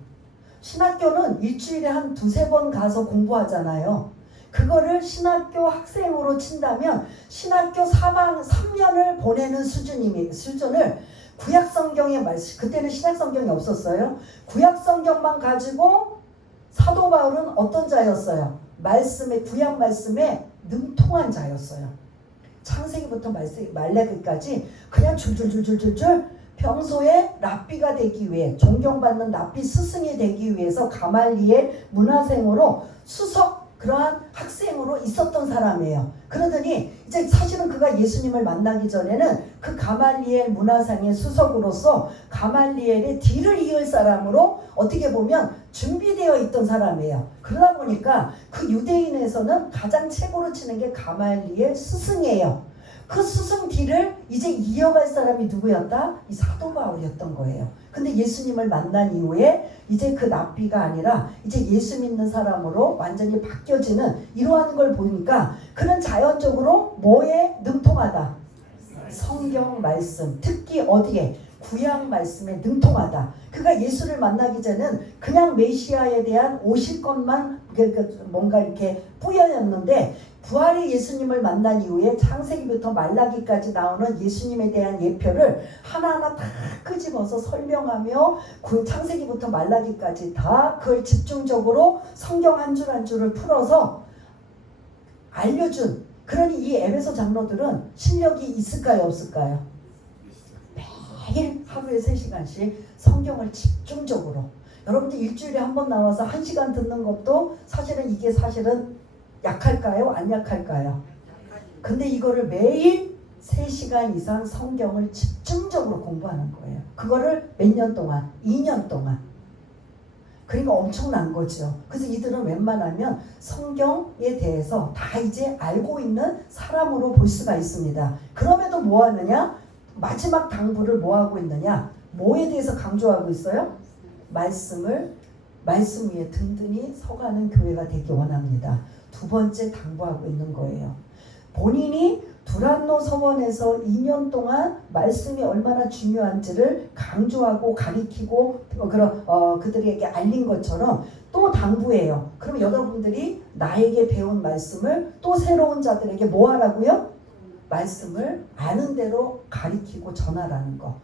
신학교는 일주일에 한 2-3번 가서 공부하잖아요. 그거를 신학교 학생으로 친다면 신학교 3년을 보내는 수준을 구약성경의 말씀, 그때는 신약성경이 없었어요. 구약성경만 가지고 사도 바울은 어떤 자였어요? 구약 말씀에 능통한 자였어요. 창세기부터 말라기까지 그냥 줄줄줄줄줄 평소에 랍비가 되기 위해, 존경받는 랍비 스승이 되기 위해서 가말리엘 문화생으로 수석 그러한 학생으로 있었던 사람이에요. 그러더니 이제 사실은 그가 예수님을 만나기 전에는 그 가말리엘 문화상의 수석으로서 가말리엘의 뒤를 이을 사람으로 어떻게 보면 준비되어 있던 사람이에요. 그러다 보니까 그 유대인에서는 가장 최고로 치는 게 가말리엘 스승이에요. 그 스승 뒤를 이제 이어갈 사람이 누구였다? 이 사도 바울이었던 거예요. 근데 예수님을 만난 이후에 이제 그 랍비가 아니라 이제 예수 믿는 사람으로 완전히 바뀌어지는 이러한 걸 보니까 그는 자연적으로 뭐에 능통하다? 성경 말씀, 특히 어디에? 구약 말씀에 능통하다. 그가 예수를 만나기 전에는 그냥 메시아에 대한 오실 것만 뭔가 이렇게 뿌여였는데 부활의 예수님을 만난 이후에 창세기부터 말라기까지 나오는 예수님에 대한 예표를 하나하나 다 끄집어서 설명하며 창세기부터 말라기까지 다 그걸 집중적으로 성경 한 줄 한 줄을 풀어서 알려준. 그러니 이 에베소 장로들은 실력이 있을까요, 없을까요? 매일 하루에 3시간씩 성경을 집중적으로. 여러분들 일주일에 한 번 나와서 1시간 듣는 것도 이게 사실은 약할까요? 안 약할까요? 근데 이거를 매일 3시간 이상 성경을 집중적으로 공부하는 거예요. 그거를 몇 년 동안? 2년 동안. 그러니까 엄청난 거죠. 그래서 이들은 웬만하면 성경에 대해서 다 이제 알고 있는 사람으로 볼 수가 있습니다. 그럼에도 뭐 하느냐? 마지막 당부를 뭐 하고 있느냐? 뭐에 대해서 강조하고 있어요? 말씀 위에 든든히 서가는 교회가 되기 원합니다. 2번째 당부하고 있는 거예요. 본인이 두란노 서원에서 2년 동안 말씀이 얼마나 중요한지를 강조하고 가리키고 그들에게 알린 것처럼 또 당부해요. 그럼 여러분들이 나에게 배운 말씀을 또 새로운 자들에게 뭐 하라고요? 말씀을 아는 대로 가리키고 전하라는 거.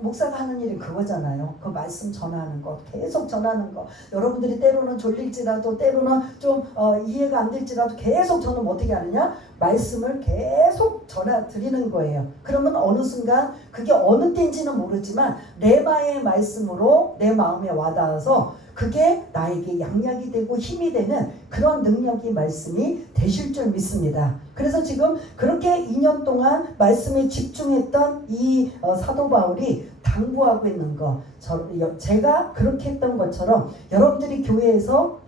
목사가 하는 일이 그거잖아요. 그 말씀 전하는 거, 계속 전하는 거. 여러분들이 때로는 졸릴지라도, 때로는 좀 이해가 안 될지라도 계속 저는 어떻게 하느냐? 말씀을 계속 전해드리는 거예요. 그러면 어느 순간 그게 어느 때인지는 모르지만 레마의 말씀으로 내 마음에 와닿아서 그게 나에게 양약이 되고 힘이 되는 그런 능력이 말씀이 되실 줄 믿습니다. 그래서 지금 그렇게 2년 동안 말씀에 집중했던 이 사도 바울이 당부하고 있는 거, 제가 그렇게 했던 것처럼 여러분들이 교회에서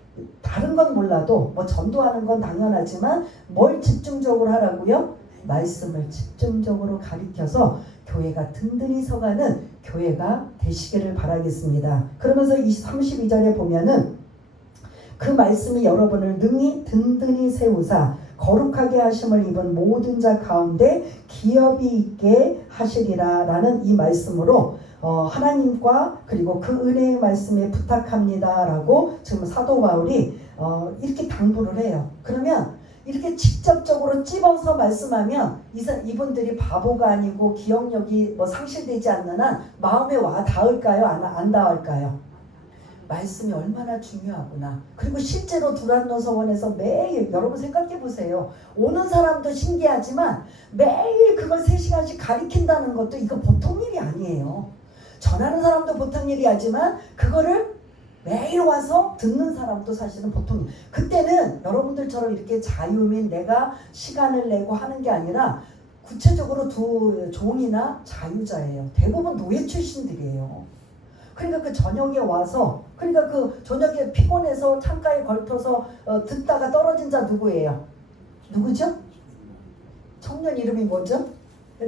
다른 건 몰라도 뭐 전도하는 건 당연하지만 뭘 집중적으로 하라고요? 말씀을 집중적으로 가리켜서 교회가 든든히 서가는 교회가 되시기를 바라겠습니다. 그러면서 32절에 보면은 그 말씀이 여러분을 능히 든든히 세우사 거룩하게 하심을 입은 모든 자 가운데 기업이 있게 하시리라 라는 이 말씀으로 하나님과 그리고 그 은혜의 말씀에 부탁합니다라고 지금 사도 바울이 이렇게 당부를 해요. 그러면 이렇게 직접적으로 찝어서 말씀하면 이분들이 바보가 아니고 기억력이 상실되지 않는 한 마음에 와 닿을까요? 안 닿을까요? 말씀이 얼마나 중요하구나. 그리고 실제로 두란노 서원에서 매일 여러분 생각해 보세요. 오는 사람도 신기하지만 매일 그걸 3시간씩 가리킨다는 것도 이거 보통 일이 아니에요. 전하는 사람도 보통 일이 하지만 그거를 매일 와서 듣는 사람도 사실은 보통 그때는 여러분들처럼 이렇게 자유민 내가 시간을 내고 하는 게 아니라 구체적으로 두 종이나 자유자예요. 대부분 노예 출신들이에요. 그러니까 그 저녁에 와서 그러니까 그 저녁에 피곤해서 창가에 걸터서 듣다가 떨어진 자 누구예요? 누구죠? 청년 이름이 뭐죠?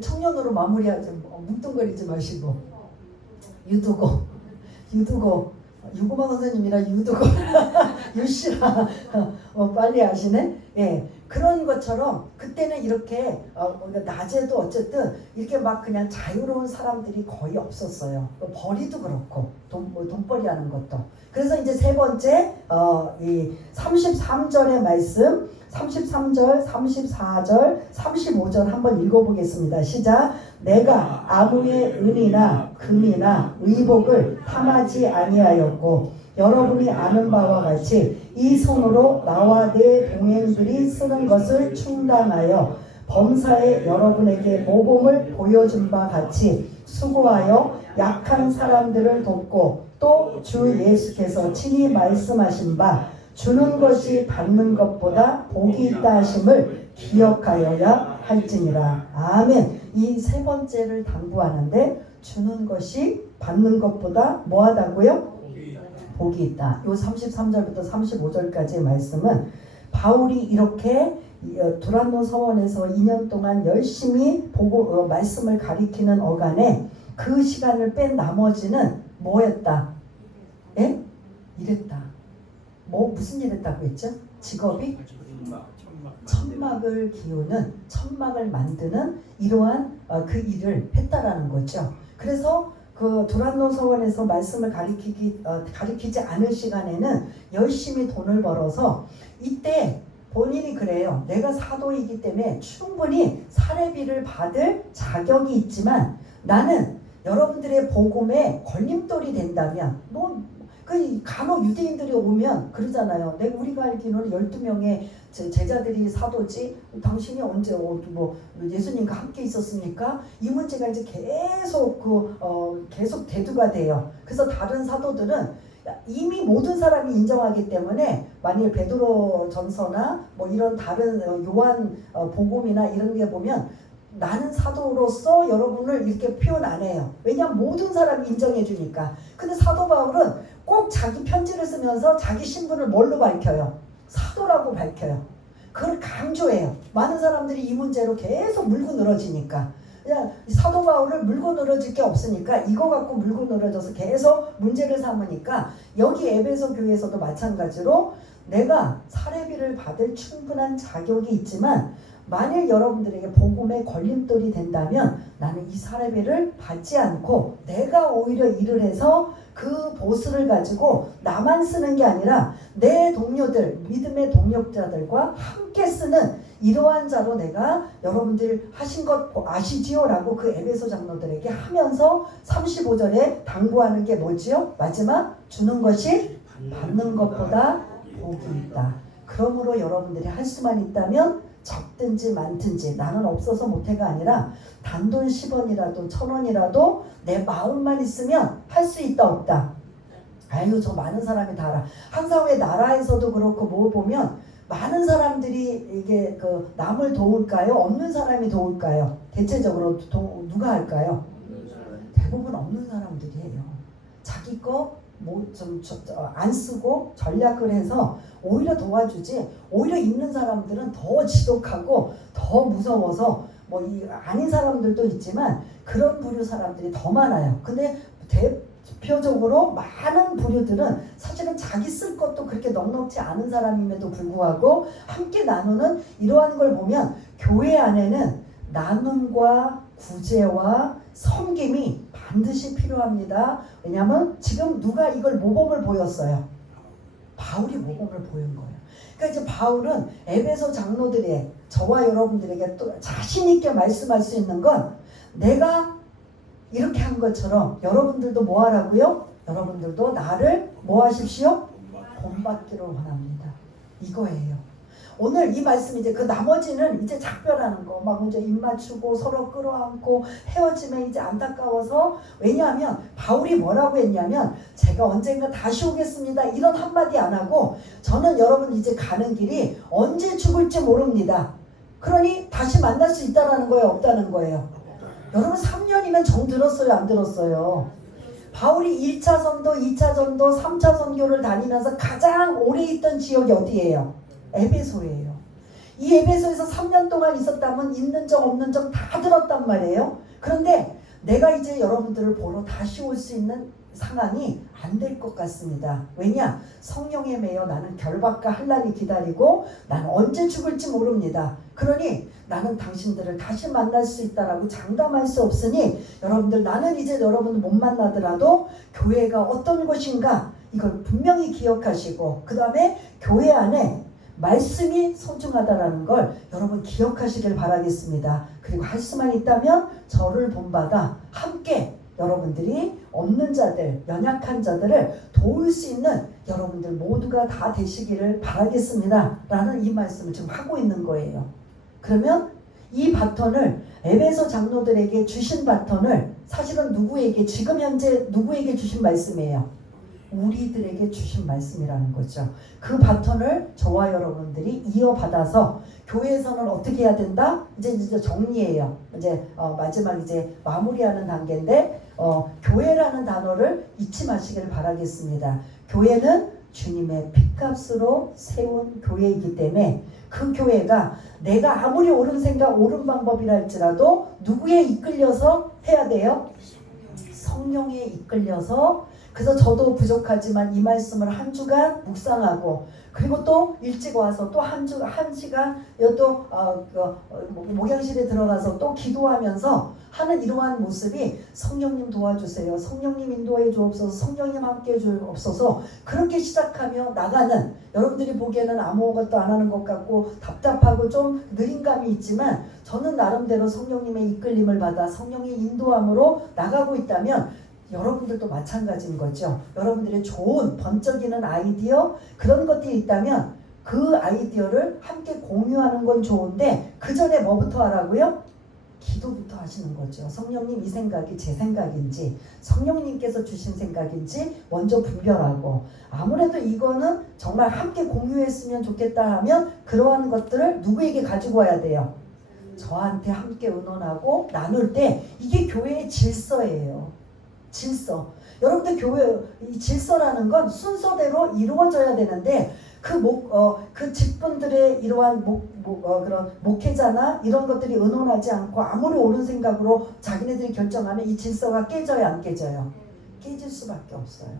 청년으로 마무리하지 뭉뚱거리지 마시고 유두고 유고만 선생님이라 유두고 유씨라 빨리 아시네. 예, 그런 것처럼 그때는 이렇게 낮에도 어쨌든 이렇게 막 그냥 자유로운 사람들이 거의 없었어요. 벌이도 그렇고 돈벌이 하는 것도. 그래서 이제 세 번째 이 33절의 말씀 33절, 34절, 35절 한번 읽어보겠습니다. 시작. 내가 아무의 은이나 금이나 의복을 탐하지 아니하였고 여러분이 아는 바와 같이 이 손으로 나와 내 동행들이 쓰는 것을 충당하여 범사에 여러분에게 모범을 보여준 바 같이 수고하여 약한 사람들을 돕고 또 주 예수께서 친히 말씀하신 바 주는 것이 받는 것보다 복이 있다 하심을 기억하여야 할지니라. 아멘. 이 세 번째를 당부하는데 주는 것이 받는 것보다 뭐하다고요? 복이 있다. 요 33절부터 35절까지의 말씀은 바울이 이렇게 두란노 서원에서 2년 동안 열심히 말씀을 가리키는 어간에 그 시간을 뺀 나머지는 뭐했다? 예? 이랬다. 무슨 일 했다고 했죠? 직업이? 천막을 기우는, 천막을 만드는 이러한 그 일을 했다라는 거죠. 그래서 그 두란노 서원에서 말씀을 가리키지 않을 시간에는 열심히 돈을 벌어서 이때 본인이 그래요. 내가 사도이기 때문에 충분히 사례비를 받을 자격이 있지만 나는 여러분들의 복음에 걸림돌이 된다면 간혹 유대인들이 오면 그러잖아요. 우리가 알기로는 12명의 제자들이 사도지 당신이 언제 예수님과 함께 있었습니까? 이 문제가 이제 계속 대두가 돼요. 그래서 다른 사도들은 이미 모든 사람이 인정하기 때문에 만일 베드로 전서나 이런 다른 요한 복음이나 이런 게 보면 나는 사도로서 여러분을 이렇게 표현 안 해요. 왜냐하면 모든 사람이 인정해 주니까. 근데 사도 바울은 꼭 자기 편지를 쓰면서 자기 신분을 뭘로 밝혀요? 사도라고 밝혀요. 그걸 강조해요. 많은 사람들이 이 문제로 계속 물고 늘어지니까. 그냥 사도 바울을 물고 늘어질 게 없으니까 이거 갖고 물고 늘어져서 계속 문제를 삼으니까 여기 에베소 교회에서도 마찬가지로 내가 사례비를 받을 충분한 자격이 있지만 만일 여러분들에게 복음에 걸림돌이 된다면 나는 이 사례비를 받지 않고 내가 오히려 일을 해서 그 보수를 가지고 나만 쓰는 게 아니라 내 동료들, 믿음의 동력자들과 함께 쓰는 이러한 자로 내가 여러분들 하신 것 아시지요? 라고 그 에베소 장로들에게 하면서 35절에 당부하는 게 뭐지요? 마지막 주는 것이 받는 것보다 복이 있다. 그러므로 여러분들이 할 수만 있다면 적든지 많든지 나는 없어서 못해가 아니라 단돈 10원이라도 1000원이라도 내 마음만 있으면 할 수 있다 없다. 아유 저 많은 사람이 다 알아. 항상 왜 나라에서도 그렇고 보면 많은 사람들이 이게 남을 도울까요? 없는 사람이 도울까요? 대체적으로 누가 할까요? 대부분 없는 사람들이 해요. 자기 거 좀 안 쓰고 전략을 해서 오히려 도와주지. 오히려 있는 사람들은 더 지독하고 더 무서워서 아닌 사람들도 있지만 그런 부류 사람들이 더 많아요. 근데 대표적으로 많은 부류들은 사실은 자기 쓸 것도 그렇게 넉넉지 않은 사람임에도 불구하고 함께 나누는 이러한 걸 보면 교회 안에는 나눔과 구제와 섬김이 반드시 필요합니다. 왜냐하면 지금 누가 이걸 모범을 보였어요? 바울이 모범을 보인 거예요. 그러니까 이제 바울은 에베소 장로들의 저와 여러분들에게 또 자신 있게 말씀할 수 있는 건 내가 이렇게 한 것처럼 여러분들도 뭐 하라고요? 여러분들도 나를 뭐 하십시오? 본받기를 원합니다. 이거예요. 오늘 이 말씀 이제 그 나머지는 이제 작별하는 거, 막 이제 입 맞추고 서로 끌어안고 헤어지면 이제 안타까워서, 왜냐하면 바울이 뭐라고 했냐면 제가 언젠가 다시 오겠습니다 이런 한마디 안 하고, 저는 여러분 이제 가는 길이 언제 죽을지 모릅니다. 그러니 다시 만날 수 있다라는 거예요, 없다는 거예요? 여러분 3년이면 정 들었어요, 안 들었어요? 바울이 1차 선도, 2차 선도, 3차 선교를 다니면서 가장 오래 있던 지역이 어디예요? 에베소예요. 이 에베소에서 3년 동안 있었다면 있는 적 없는 적 다 들었단 말이에요. 그런데 내가 이제 여러분들을 보러 다시 올 수 있는 상황이 안 될 것 같습니다. 왜냐? 성령에 매여 나는 결박과 환난이 기다리고 나는 언제 죽을지 모릅니다. 그러니 나는 당신들을 다시 만날 수 있다라고 장담할 수 없으니 여러분들, 나는 이제 여러분들 못 만나더라도 교회가 어떤 곳인가 이걸 분명히 기억하시고, 그 다음에 교회 안에 말씀이 소중하다라는 걸 여러분 기억하시길 바라겠습니다. 그리고 할 수만 있다면 저를 본받아 함께 여러분들이 없는 자들, 연약한 자들을 도울 수 있는 여러분들 모두가 다 되시기를 바라겠습니다 라는 이 말씀을 지금 하고 있는 거예요. 그러면 이 바톤을, 에베소 장로들에게 주신 바톤을 사실은 누구에게, 지금 현재 누구에게 주신 말씀이에요? 우리들에게 주신 말씀이라는 거죠. 그 바톤을 저와 여러분들이 이어받아서 교회에서는 어떻게 해야 된다? 이제 정리해요. 이제 마지막 이제 마무리하는 단계인데, 교회라는 단어를 잊지 마시길 바라겠습니다. 교회는 주님의 핏값으로 세운 교회이기 때문에 그 교회가 내가 아무리 옳은 생각, 옳은 방법이라 할지라도 누구에 이끌려서 해야 돼요? 성령에 이끌려서. 그래서 저도 부족하지만 이 말씀을 한 주간 묵상하고, 그리고 또 일찍 와서 또 한 시간 또 목양실에 들어가서 또 기도하면서 하는 이러한 모습이, 성령님 도와주세요, 성령님 인도해 주옵소서, 성령님 함께 해 주옵소서, 그렇게 시작하며 나가는, 여러분들이 보기에는 아무것도 안 하는 것 같고 답답하고 좀 느린 감이 있지만 저는 나름대로 성령님의 이끌림을 받아 성령의 인도함으로 나가고 있다면 여러분들도 마찬가지인 거죠. 여러분들의 좋은 번쩍이는 아이디어, 그런 것들이 있다면 그 아이디어를 함께 공유하는 건 좋은데, 그 전에 뭐부터 하라고요? 기도부터 하시는 거죠. 성령님, 이 생각이 제 생각인지 성령님께서 주신 생각인지 먼저 분별하고, 아무래도 이거는 정말 함께 공유했으면 좋겠다 하면 그러한 것들을 누구에게 가지고 와야 돼요? 저한테 함께 의논하고 나눌 때, 이게 교회의 질서예요. 질서. 여러분들 교회 이 질서라는 건 순서대로 이루어져야 되는데, 그 직분들의 이러한 그런 목회자나 이런 것들이 의논하지 않고 아무리 옳은 생각으로 자기네들이 결정하면 이 질서가 깨져요, 안 깨져요? 깨질 수밖에 없어요.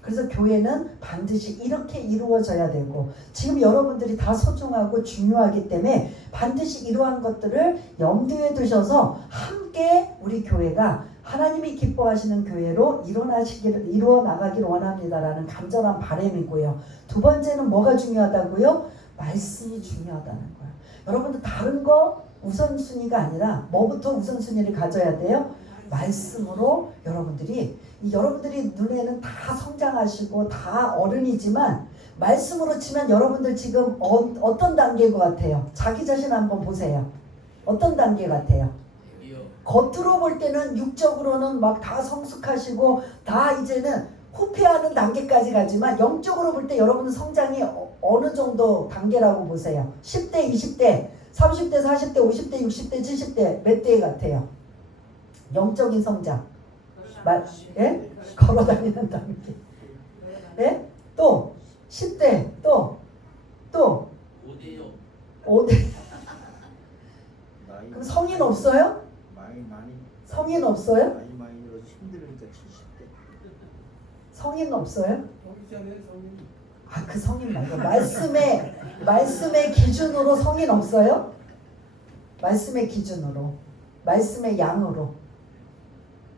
그래서 교회는 반드시 이렇게 이루어져야 되고, 지금 여러분들이 다 소중하고 중요하기 때문에 반드시 이러한 것들을 염두에 두셔서 함께 우리 교회가 하나님이 기뻐하시는 교회로 이루어 나가기를 원합니다라는 간절한 바람이고요. 두 번째는 뭐가 중요하다고요? 말씀이 중요하다는 거예요. 여러분들 다른 거 우선순위가 아니라 뭐부터 우선순위를 가져야 돼요? 말씀으로. 여러분들이 눈에는 다 성장하시고 다 어른이지만 말씀으로 치면 여러분들 지금 어떤 단계인 것 같아요? 자기 자신 한번 보세요. 어떤 단계 같아요? 겉으로 볼 때는 육적으로는 막 다 성숙하시고 다 이제는 후퇴하는 단계까지 가지만, 영적으로 볼 때 여러분은 성장이 어느 정도 단계라고 보세요? 10대, 20대, 30대, 40대, 50대, 60대, 70대 몇 대 같아요? 영적인 성장. 예? 걸어다니는 단계. 예? 또 10대, 또 5대요. 5대. 그럼 성인 없어요? 성인 없어요? 많이 들어서 힘들으니까 70대. 성인 없어요? 그 성인 말고 말씀의 기준으로 성인 없어요? 말씀의 기준으로, 말씀의 양으로.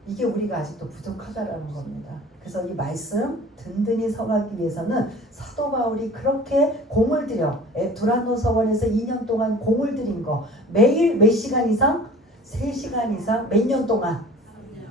이게 우리가 아직도 부족하다라는 겁니다. 그래서 이 말씀 든든히 서가기 위해서는 사도 바울이 그렇게 공을 들여 두란노 서원에서 2년 동안 공을 들인 거 매일 몇 시간 이상? 3시간 이상 몇 년 동안?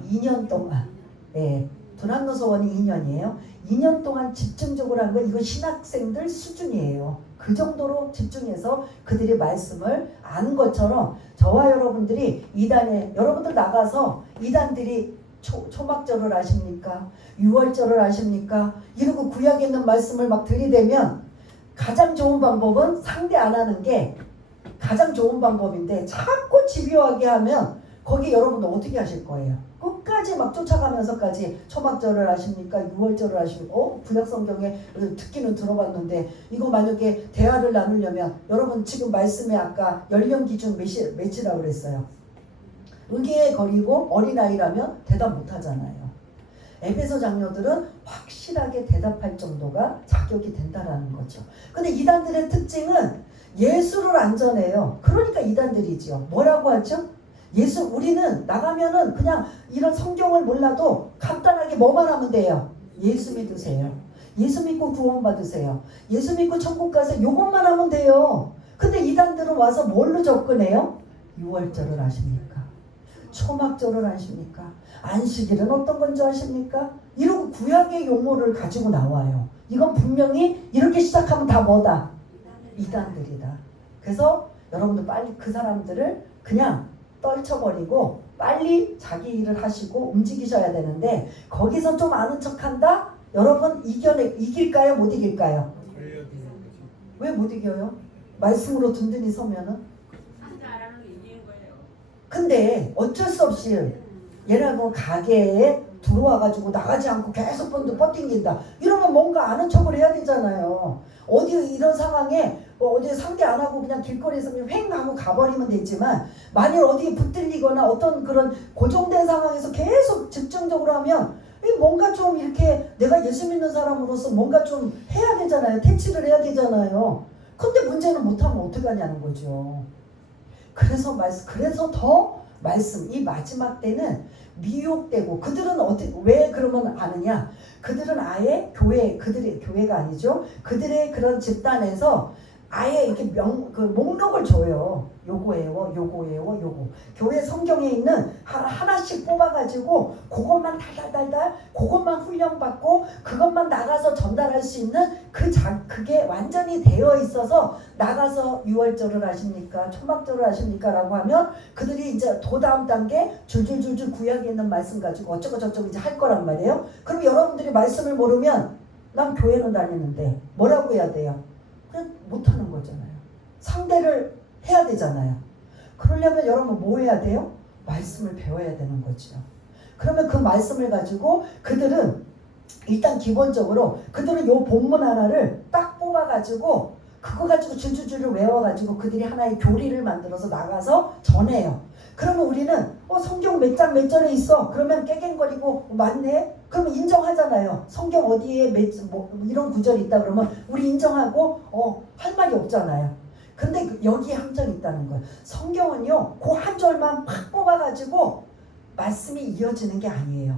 2년 동안. 예. 두란노 서원이 2년이에요. 2년 동안 집중적으로 한 건 이건 신학생들 수준이에요. 그 정도로 집중해서 그들이 말씀을 아는 것처럼 저와 여러분들이 이단에 여러분들 나가서 이단들이 초막절을 아십니까? 6월절을 아십니까? 이러고 구약에 있는 말씀을 막 들이대면 가장 좋은 방법은 상대 안 하는 게 가장 좋은 방법인데 자꾸 집요하게 하면 거기 여러분들 어떻게 하실 거예요? 끝까지 막 쫓아가면서까지 초막절을 아십니까? 6월절을 아십니까? 구약 성경에 듣기는 들어봤는데 이거 만약에 대화를 나누려면 여러분 지금 말씀에 아까 연령 기준 몇이라고 그랬어요? 의기에 거리고 어린아이라면 대답 못하잖아요. 에베소 장로들은 확실하게 대답할 정도가 자격이 된다라는 거죠. 근데 이단들의 특징은 예수를 안 전해요. 그러니까 이단들이죠. 뭐라고 하죠? 우리는 나가면은 그냥 이런 성경을 몰라도 간단하게 뭐만 하면 돼요. 예수 믿으세요. 예수 믿고 구원 받으세요. 예수 믿고 천국 가세요. 요것만 하면 돼요. 근데 이단들은 와서 뭘로 접근해요? 6월절을 아십니까? 초막절을 아십니까? 안식일은 어떤 건지 아십니까? 이러고 구약의 용어를 가지고 나와요. 이건 분명히 이렇게 시작하면 다 뭐다? 이단들이다. 그래서 여러분들 빨리 그 사람들을 그냥 떨쳐버리고 빨리 자기 일을 하시고 움직이셔야 되는데 거기서 좀 아는 척한다? 여러분 이길까요? 못 이길까요? 왜 못 이겨요? 말씀으로 든든히 서면은? 근데 어쩔 수 없이 얘라고 가게에 들어와가지고 나가지 않고 계속 뻗팅긴다. 이러면 뭔가 아는 척을 해야 되잖아요. 어디 이런 상황에 어디 상대 안 하고 그냥 길거리에서 그냥 횡 하고 가버리면 되지만 만일 어디에 붙들리거나 어떤 그런 고정된 상황에서 계속 집중적으로 하면 뭔가 좀 이렇게 내가 예수 믿는 사람으로서 뭔가 좀 해야 되잖아요. 퇴치를 해야 되잖아요. 근데 문제는 못하면 어떡하냐는 거죠. 그래서 더 말씀 이 마지막 때는 미혹되고 그들은 왜 그러면 아느냐? 그들은 아예 그들의 교회가 아니죠. 그들의 그런 집단에서 아예 이렇게 목록을 줘요. 요거예요. 교회 성경에 있는 하나씩 뽑아가지고 그것만 달달달달 그것만 훈련받고 그것만 나가서 전달할 수 있는 그게 완전히 되어 있어서 나가서 6월절을 아십니까? 초막절을 아십니까? 라고 하면 그들이 이제 다음 단계 줄줄줄줄 구약에 있는 말씀 가지고 어쩌고 저쩌고 이제 할 거란 말이에요. 그럼 여러분들이 말씀을 모르면 난 교회는 다니는데 뭐라고 해야 돼요? 그냥 못하는 거잖아요. 상대를 해야 되잖아요. 그러려면 여러분 뭐 해야 돼요? 말씀을 배워야 되는 거죠. 그러면 그 말씀을 가지고 그들은 일단 기본적으로 그들은 요 본문 하나를 딱 뽑아가지고 그거 가지고 줄줄줄 외워가지고 그들이 하나의 교리를 만들어서 나가서 전해요. 그러면 우리는 성경 몇 장 몇 절에 있어. 그러면 깨갱거리고 맞네? 그러면 인정하잖아요. 성경 어디에 이런 구절이 있다 그러면 우리 인정하고 할 말이 없잖아요. 근데 여기에 함정이 있다는 거예요. 성경은요. 그 한 절만 팍 뽑아가지고 말씀이 이어지는 게 아니에요.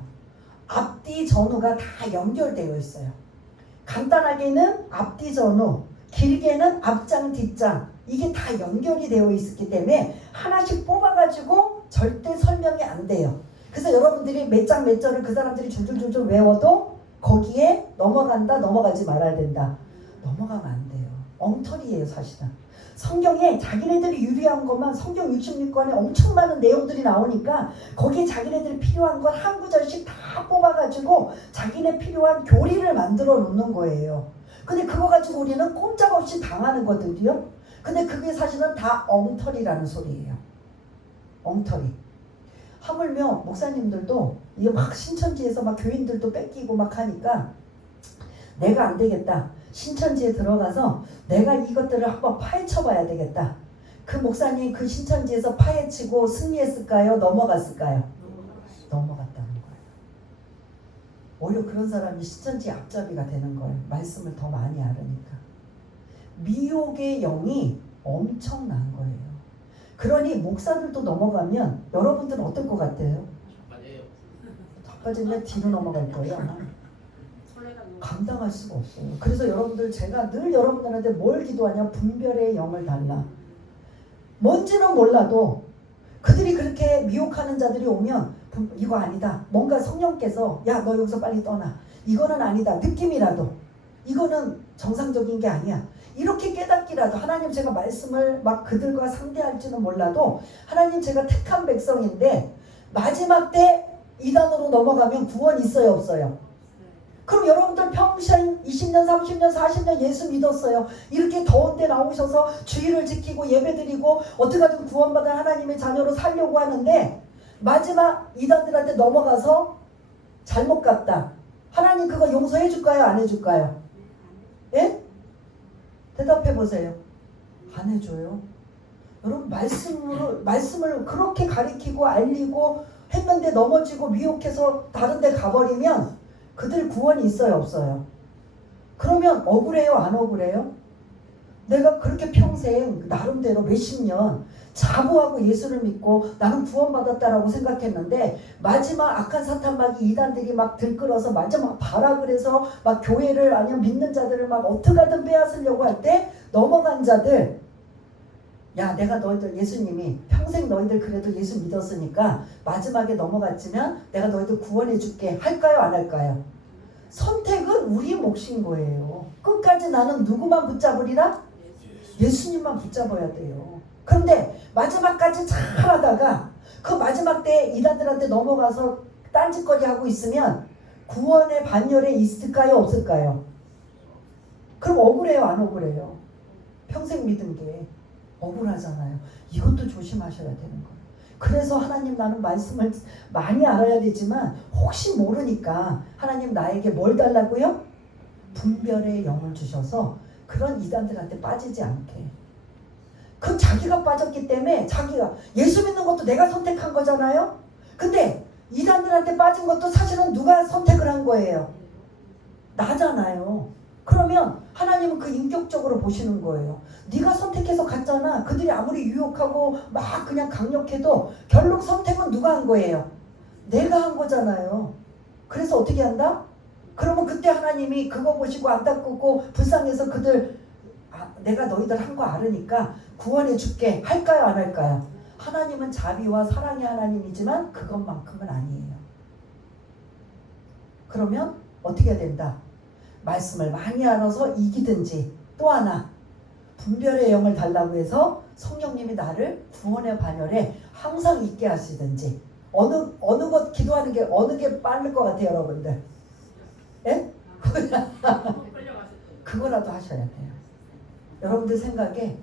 앞뒤 전후가 다 연결되어 있어요. 간단하게는 앞뒤 전후, 길게는 앞장 뒷장 이게 다 연결이 되어 있기 때문에 하나씩 뽑아가지고 절대 설명이 안 돼요. 그래서 여러분들이 몇 장 몇 절을 그 사람들이 줄줄줄줄 외워도 거기에 넘어가지 말아야 된다. 넘어가면 안 돼요. 엉터리예요 사실은. 성경에 자기네들이 유리한 것만 성경 66권에 엄청 많은 내용들이 나오니까 거기에 자기네들이 필요한 건 한 구절씩 다 뽑아가지고 자기네 필요한 교리를 만들어 놓는 거예요. 근데 그거 가지고 우리는 꼼짝없이 당하는 거거든요. 근데 그게 사실은 다 엉터리라는 소리예요. 엉터리. 하물며 목사님들도 이게 막 신천지에서 막 교인들도 뺏기고 막 하니까 내가 안 되겠다. 신천지에 들어가서 내가 이것들을 한번 파헤쳐봐야 되겠다. 그 목사님 그 신천지에서 파헤치고 승리했을까요? 넘어갔을까요? 넘어갔다는 거예요. 오히려 그런 사람이 신천지 앞잡이가 되는 거예요. 말씀을 더 많이 알으니까. 미혹의 영이 엄청난 거예요. 그러니 목사들도 넘어가면 여러분들은 어떨 것 같아요? 퍼지면 뒤로 넘어갈 거예요. 아마. 감당할 수가 없어요. 그래서 여러분들 제가 늘 여러분들한테 뭘 기도하냐? 분별의 영을 달라. 뭔지는 몰라도 그들이 그렇게 미혹하는 자들이 오면 이거 아니다. 뭔가 성령께서 야 너 여기서 빨리 떠나. 이거는 아니다. 느낌이라도 이거는 정상적인 게 아니야. 이렇게 깨닫기라도 하나님 제가 말씀을 막 그들과 상대할지는 몰라도 하나님 제가 택한 백성인데 마지막 때 이단으로 넘어가면 구원 있어요 없어요? 그럼 여러분들 평생 20년 30년 40년 예수 믿었어요. 이렇게 더운데 나오셔서 주의를 지키고 예배드리고 어떻게든 구원받은 하나님의 자녀로 살려고 하는데 마지막 이단들한테 넘어가서 잘못 갔다. 하나님 그거 용서해 줄까요? 안 해줄까요? 예? 대답해 보세요. 안 해줘요. 여러분 말씀을 그렇게 가리키고 알리고 했는데 넘어지고 미혹해서 다른 데 가버리면 그들 구원이 있어요 없어요? 그러면 억울해요 안 억울해요? 내가 그렇게 평생 나름대로 몇십 년 자부하고 예수를 믿고 나는 구원받았다라고 생각했는데 마지막 악한 사탄막이 이단들이 막 들끓어서 마지막 발악을 해서 막 교회를 아니면 믿는 자들을 막 어떻게든 빼앗으려고 할 때 넘어간 자들 야 내가 너희들 예수님이 평생 너희들 그래도 예수 믿었으니까 마지막에 넘어갔지만 내가 너희들 구원해 줄게 할까요 안 할까요? 선택은 우리의 몫인 거예요. 끝까지 나는 누구만 붙잡으리라? 예수님만 붙잡아야 돼요. 그런데 마지막까지 잘 하다가 그 마지막 때 이단들한테 넘어가서 딴짓거리 하고 있으면 구원의 반열에 있을까요 없을까요? 그럼 억울해요 안 억울해요? 평생 믿은 게 억울하잖아요. 이것도 조심하셔야 되는 거예요. 그래서 하나님 나는 말씀을 많이 알아야 되지만 혹시 모르니까 하나님 나에게 뭘 달라고요? 분별의 영을 주셔서 그런 이단들한테 빠지지 않게. 그 자기가 빠졌기 때문에 자기가 예수 믿는 것도 내가 선택한 거잖아요. 근데 이단들한테 빠진 것도 사실은 누가 선택을 한 거예요? 나잖아요. 그러면 하나님은 그 인격적으로 보시는 거예요. 네가 선택해서 갔잖아. 그들이 아무리 유혹하고 막 그냥 강력해도 결국 선택은 누가 한 거예요? 내가 한 거잖아요. 그래서 어떻게 한다? 그러면 그때 하나님이 그거 보시고 안타깝고 불쌍해서 그들 내가 너희들 한 거 알으니까 구원해 줄게 할까요 안 할까요? 하나님은 자비와 사랑의 하나님이지만 그것만큼은 아니에요. 그러면 어떻게 해야 된다? 말씀을 많이 알아서 이기든지 또 하나 분별의 영을 달라고 해서 성령님이 나를 구원의 반열에 항상 있게 하시든지 어느 것 기도하는 게 어느 게 빠를 것 같아요 여러분들? 예? 그거라도 하셔야 돼요. 여러분들 생각에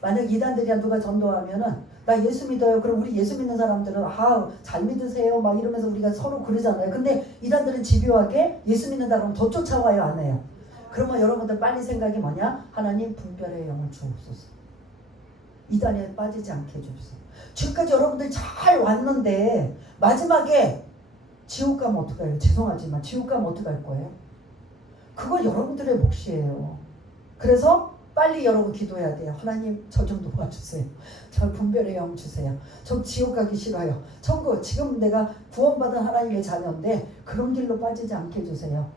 만약 이단들이야 누가 전도하면은 나 예수 믿어요. 그럼 우리 예수 믿는 사람들은 잘 믿으세요 막 이러면서 우리가 서로 그러잖아요. 근데 이단들은 집요하게 예수 믿는다 그러면 더 쫓아와요 안 해요? 그러면 여러분들 빨리 생각이 뭐냐? 하나님 분별의 영을 주옵소서. 이단에 빠지지 않게 해주옵소서. 지금까지 여러분들 잘 왔는데 마지막에 지옥 가면 어떡해요? 죄송하지만 지옥 가면 어떡할 거예요? 그건 여러분들의 몫이에요. 그래서 빨리 여러분 기도해야 돼요. 하나님 저 좀 도와주세요. 저 분별의 영 주세요. 저 지옥 가기 싫어요. 천국 지금 내가 구원받은 하나님의 자녀인데 그런 길로 빠지지 않게 해주세요.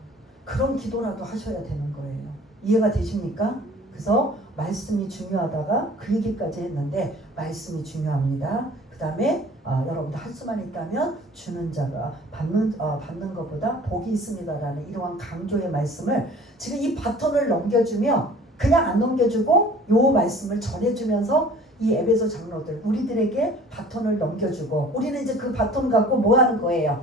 그런 기도라도 하셔야 되는 거예요. 이해가 되십니까? 그래서 말씀이 중요하다가 그 얘기까지 했는데 말씀이 중요합니다. 그 다음에 여러분들 할 수만 있다면 주는 자가 받는 것보다 복이 있습니다라는 이러한 강조의 말씀을 지금 이 바톤을 넘겨주며 그냥 안 넘겨주고 요 말씀을 전해주면서 이 에베소 장로들 우리들에게 바톤을 넘겨주고 우리는 이제 그 바톤 갖고 뭐 하는 거예요?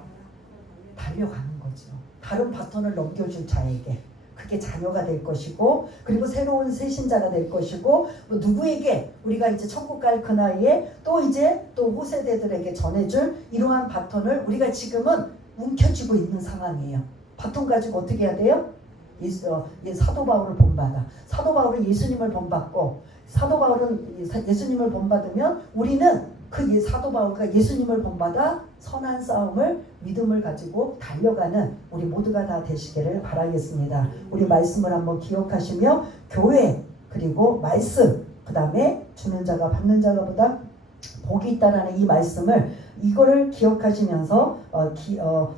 달려가는 거죠. 다른 바톤을 넘겨줄 자에게 그게 자녀가 될 것이고 그리고 새로운 새신자가 될 것이고 뭐 누구에게 우리가 이제 천국 갈 그 나이에 또 이제 또 후세대들에게 전해줄 이러한 바톤을 우리가 지금은 움켜쥐고 있는 상황이에요. 바톤 가지고 어떻게 해야 돼요? 사도 바울을 본받아. 사도 바울은 예수님을 본받고 사도 바울은 예수님을 본받으면 우리는 그 사도 바울과 예수님을 본받아 선한 싸움을 믿음을 가지고 달려가는 우리 모두가 다 되시기를 바라겠습니다. 우리 말씀을 한번 기억하시며 교회 그리고 말씀 그 다음에 주는 자가 받는 자가 보다 복이 있다라는 이 말씀을 이거를 기억하시면서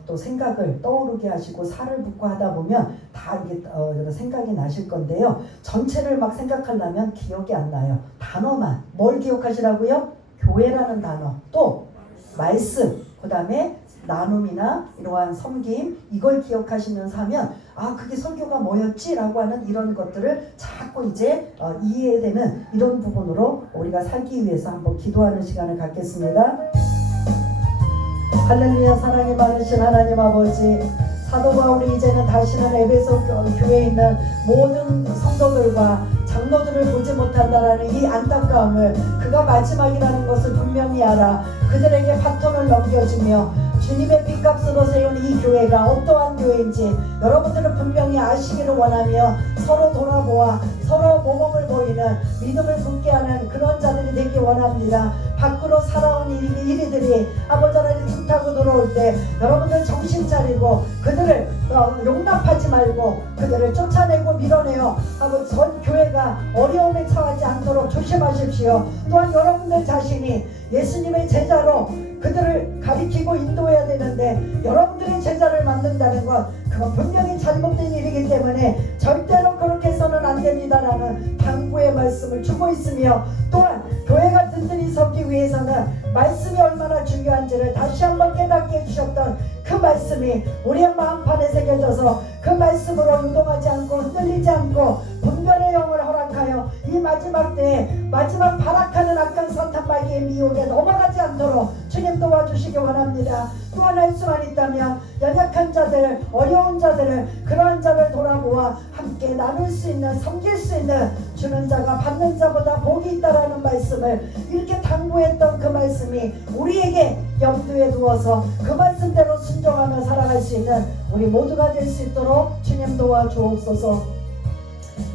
또 생각을 떠오르게 하시고 살을 붓고 하다 보면 다 이게 생각이 나실 건데요. 전체를 막 생각하려면 기억이 안 나요. 단어만 뭘 기억하시라고요? 교회라는 단어, 또 말씀, 그 다음에 나눔이나 이러한 섬김, 이걸 기억하시면서 하면 아 그게 설교가 뭐였지? 라고 하는 이런 것들을 자꾸 이제 이해되는 이런 부분으로 우리가 살기 위해서 한번 기도하는 시간을 갖겠습니다. 할렐루야. 사랑이 많으신 하나님 아버지, 사도 바울이 이제는 다시는 에베소 교회에 있는 모든 성도들과 장로들을 보지 못한다라는 이 안타까움을 그가 마지막이라는 것을 분명히 알아 그들에게 바톤을 넘겨주며 주님의 빚값으로 세운 이 교회가 어떠한 교회인지 여러분들은 분명히 아시기를 원하며 서로 돌아보아 서로 모범을 보이는 믿음을 붙게 하는 그런 자들이 되기 원합니다. 밖으로 살아온 이리들이 아버지 하나님 틈타고 들어올 때 여러분들 정신 차리고 그들을 용납하지 말고 그들을 쫓아내고 밀어내어 아버지 전 교회가 어려움에 처하지 않도록 조심하십시오. 또한 여러분들 자신이 예수님의 제자로 그들을 가리키고 인도해야 되는데 여러분들의 제자를 만든다는 것 그건 분명히 잘못된 일이기 때문에 절대로 그렇게 해서는 안 됩니다라는 당부의 말씀을 주고 있으며 또한 교회가 든든히 서기 위해서는 말씀이 얼마나 중요한지를 다시 한번 깨닫게 해주셨던 그 말씀이 우리의 마음판에 새겨져서 그 말씀으로 유동하지 않고 흔들리지 않고 분별의 영을 허락하여 이 마지막 때에 마지막 발악하는 악한 사탄마귀의 미혹에 넘어가지 않도록 주님 도와주시기 원합니다. 또 하나 할 수만 있다면 연약한 자들, 어려운 자들을 그러한 자를 돌아보아 함께 나눌 수 있는, 섬길 수 있는 주는 자가 받는 자보다 복이 있다라는 말씀을 이렇게 당부했던 그 말씀이 우리에게 염두에 두어서 그 말씀대로 순종하며 살아갈 수 있는 우리 모두가 될 수 있도록 주님 도와주옵소서.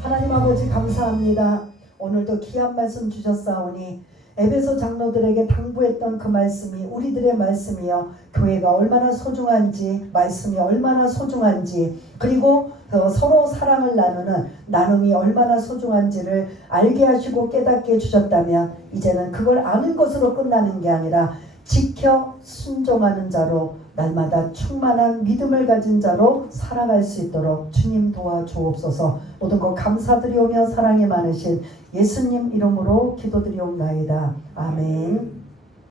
하나님 아버지 감사합니다. 오늘도 귀한 말씀 주셨사오니 에베소 장로들에게 당부했던 그 말씀이 우리들의 말씀이요 교회가 얼마나 소중한지 말씀이 얼마나 소중한지 그리고 서로 사랑을 나누는 나눔이 얼마나 소중한지를 알게 하시고 깨닫게 해주셨다면 이제는 그걸 아는 것으로 끝나는 게 아니라 지켜 순종하는 자로 날마다 충만한 믿음을 가진 자로 살아갈 수 있도록 주님 도와주옵소서. 모든 것 감사드리오며 사랑이 많으신 예수님 이름으로 기도드리옵나이다. 아멘.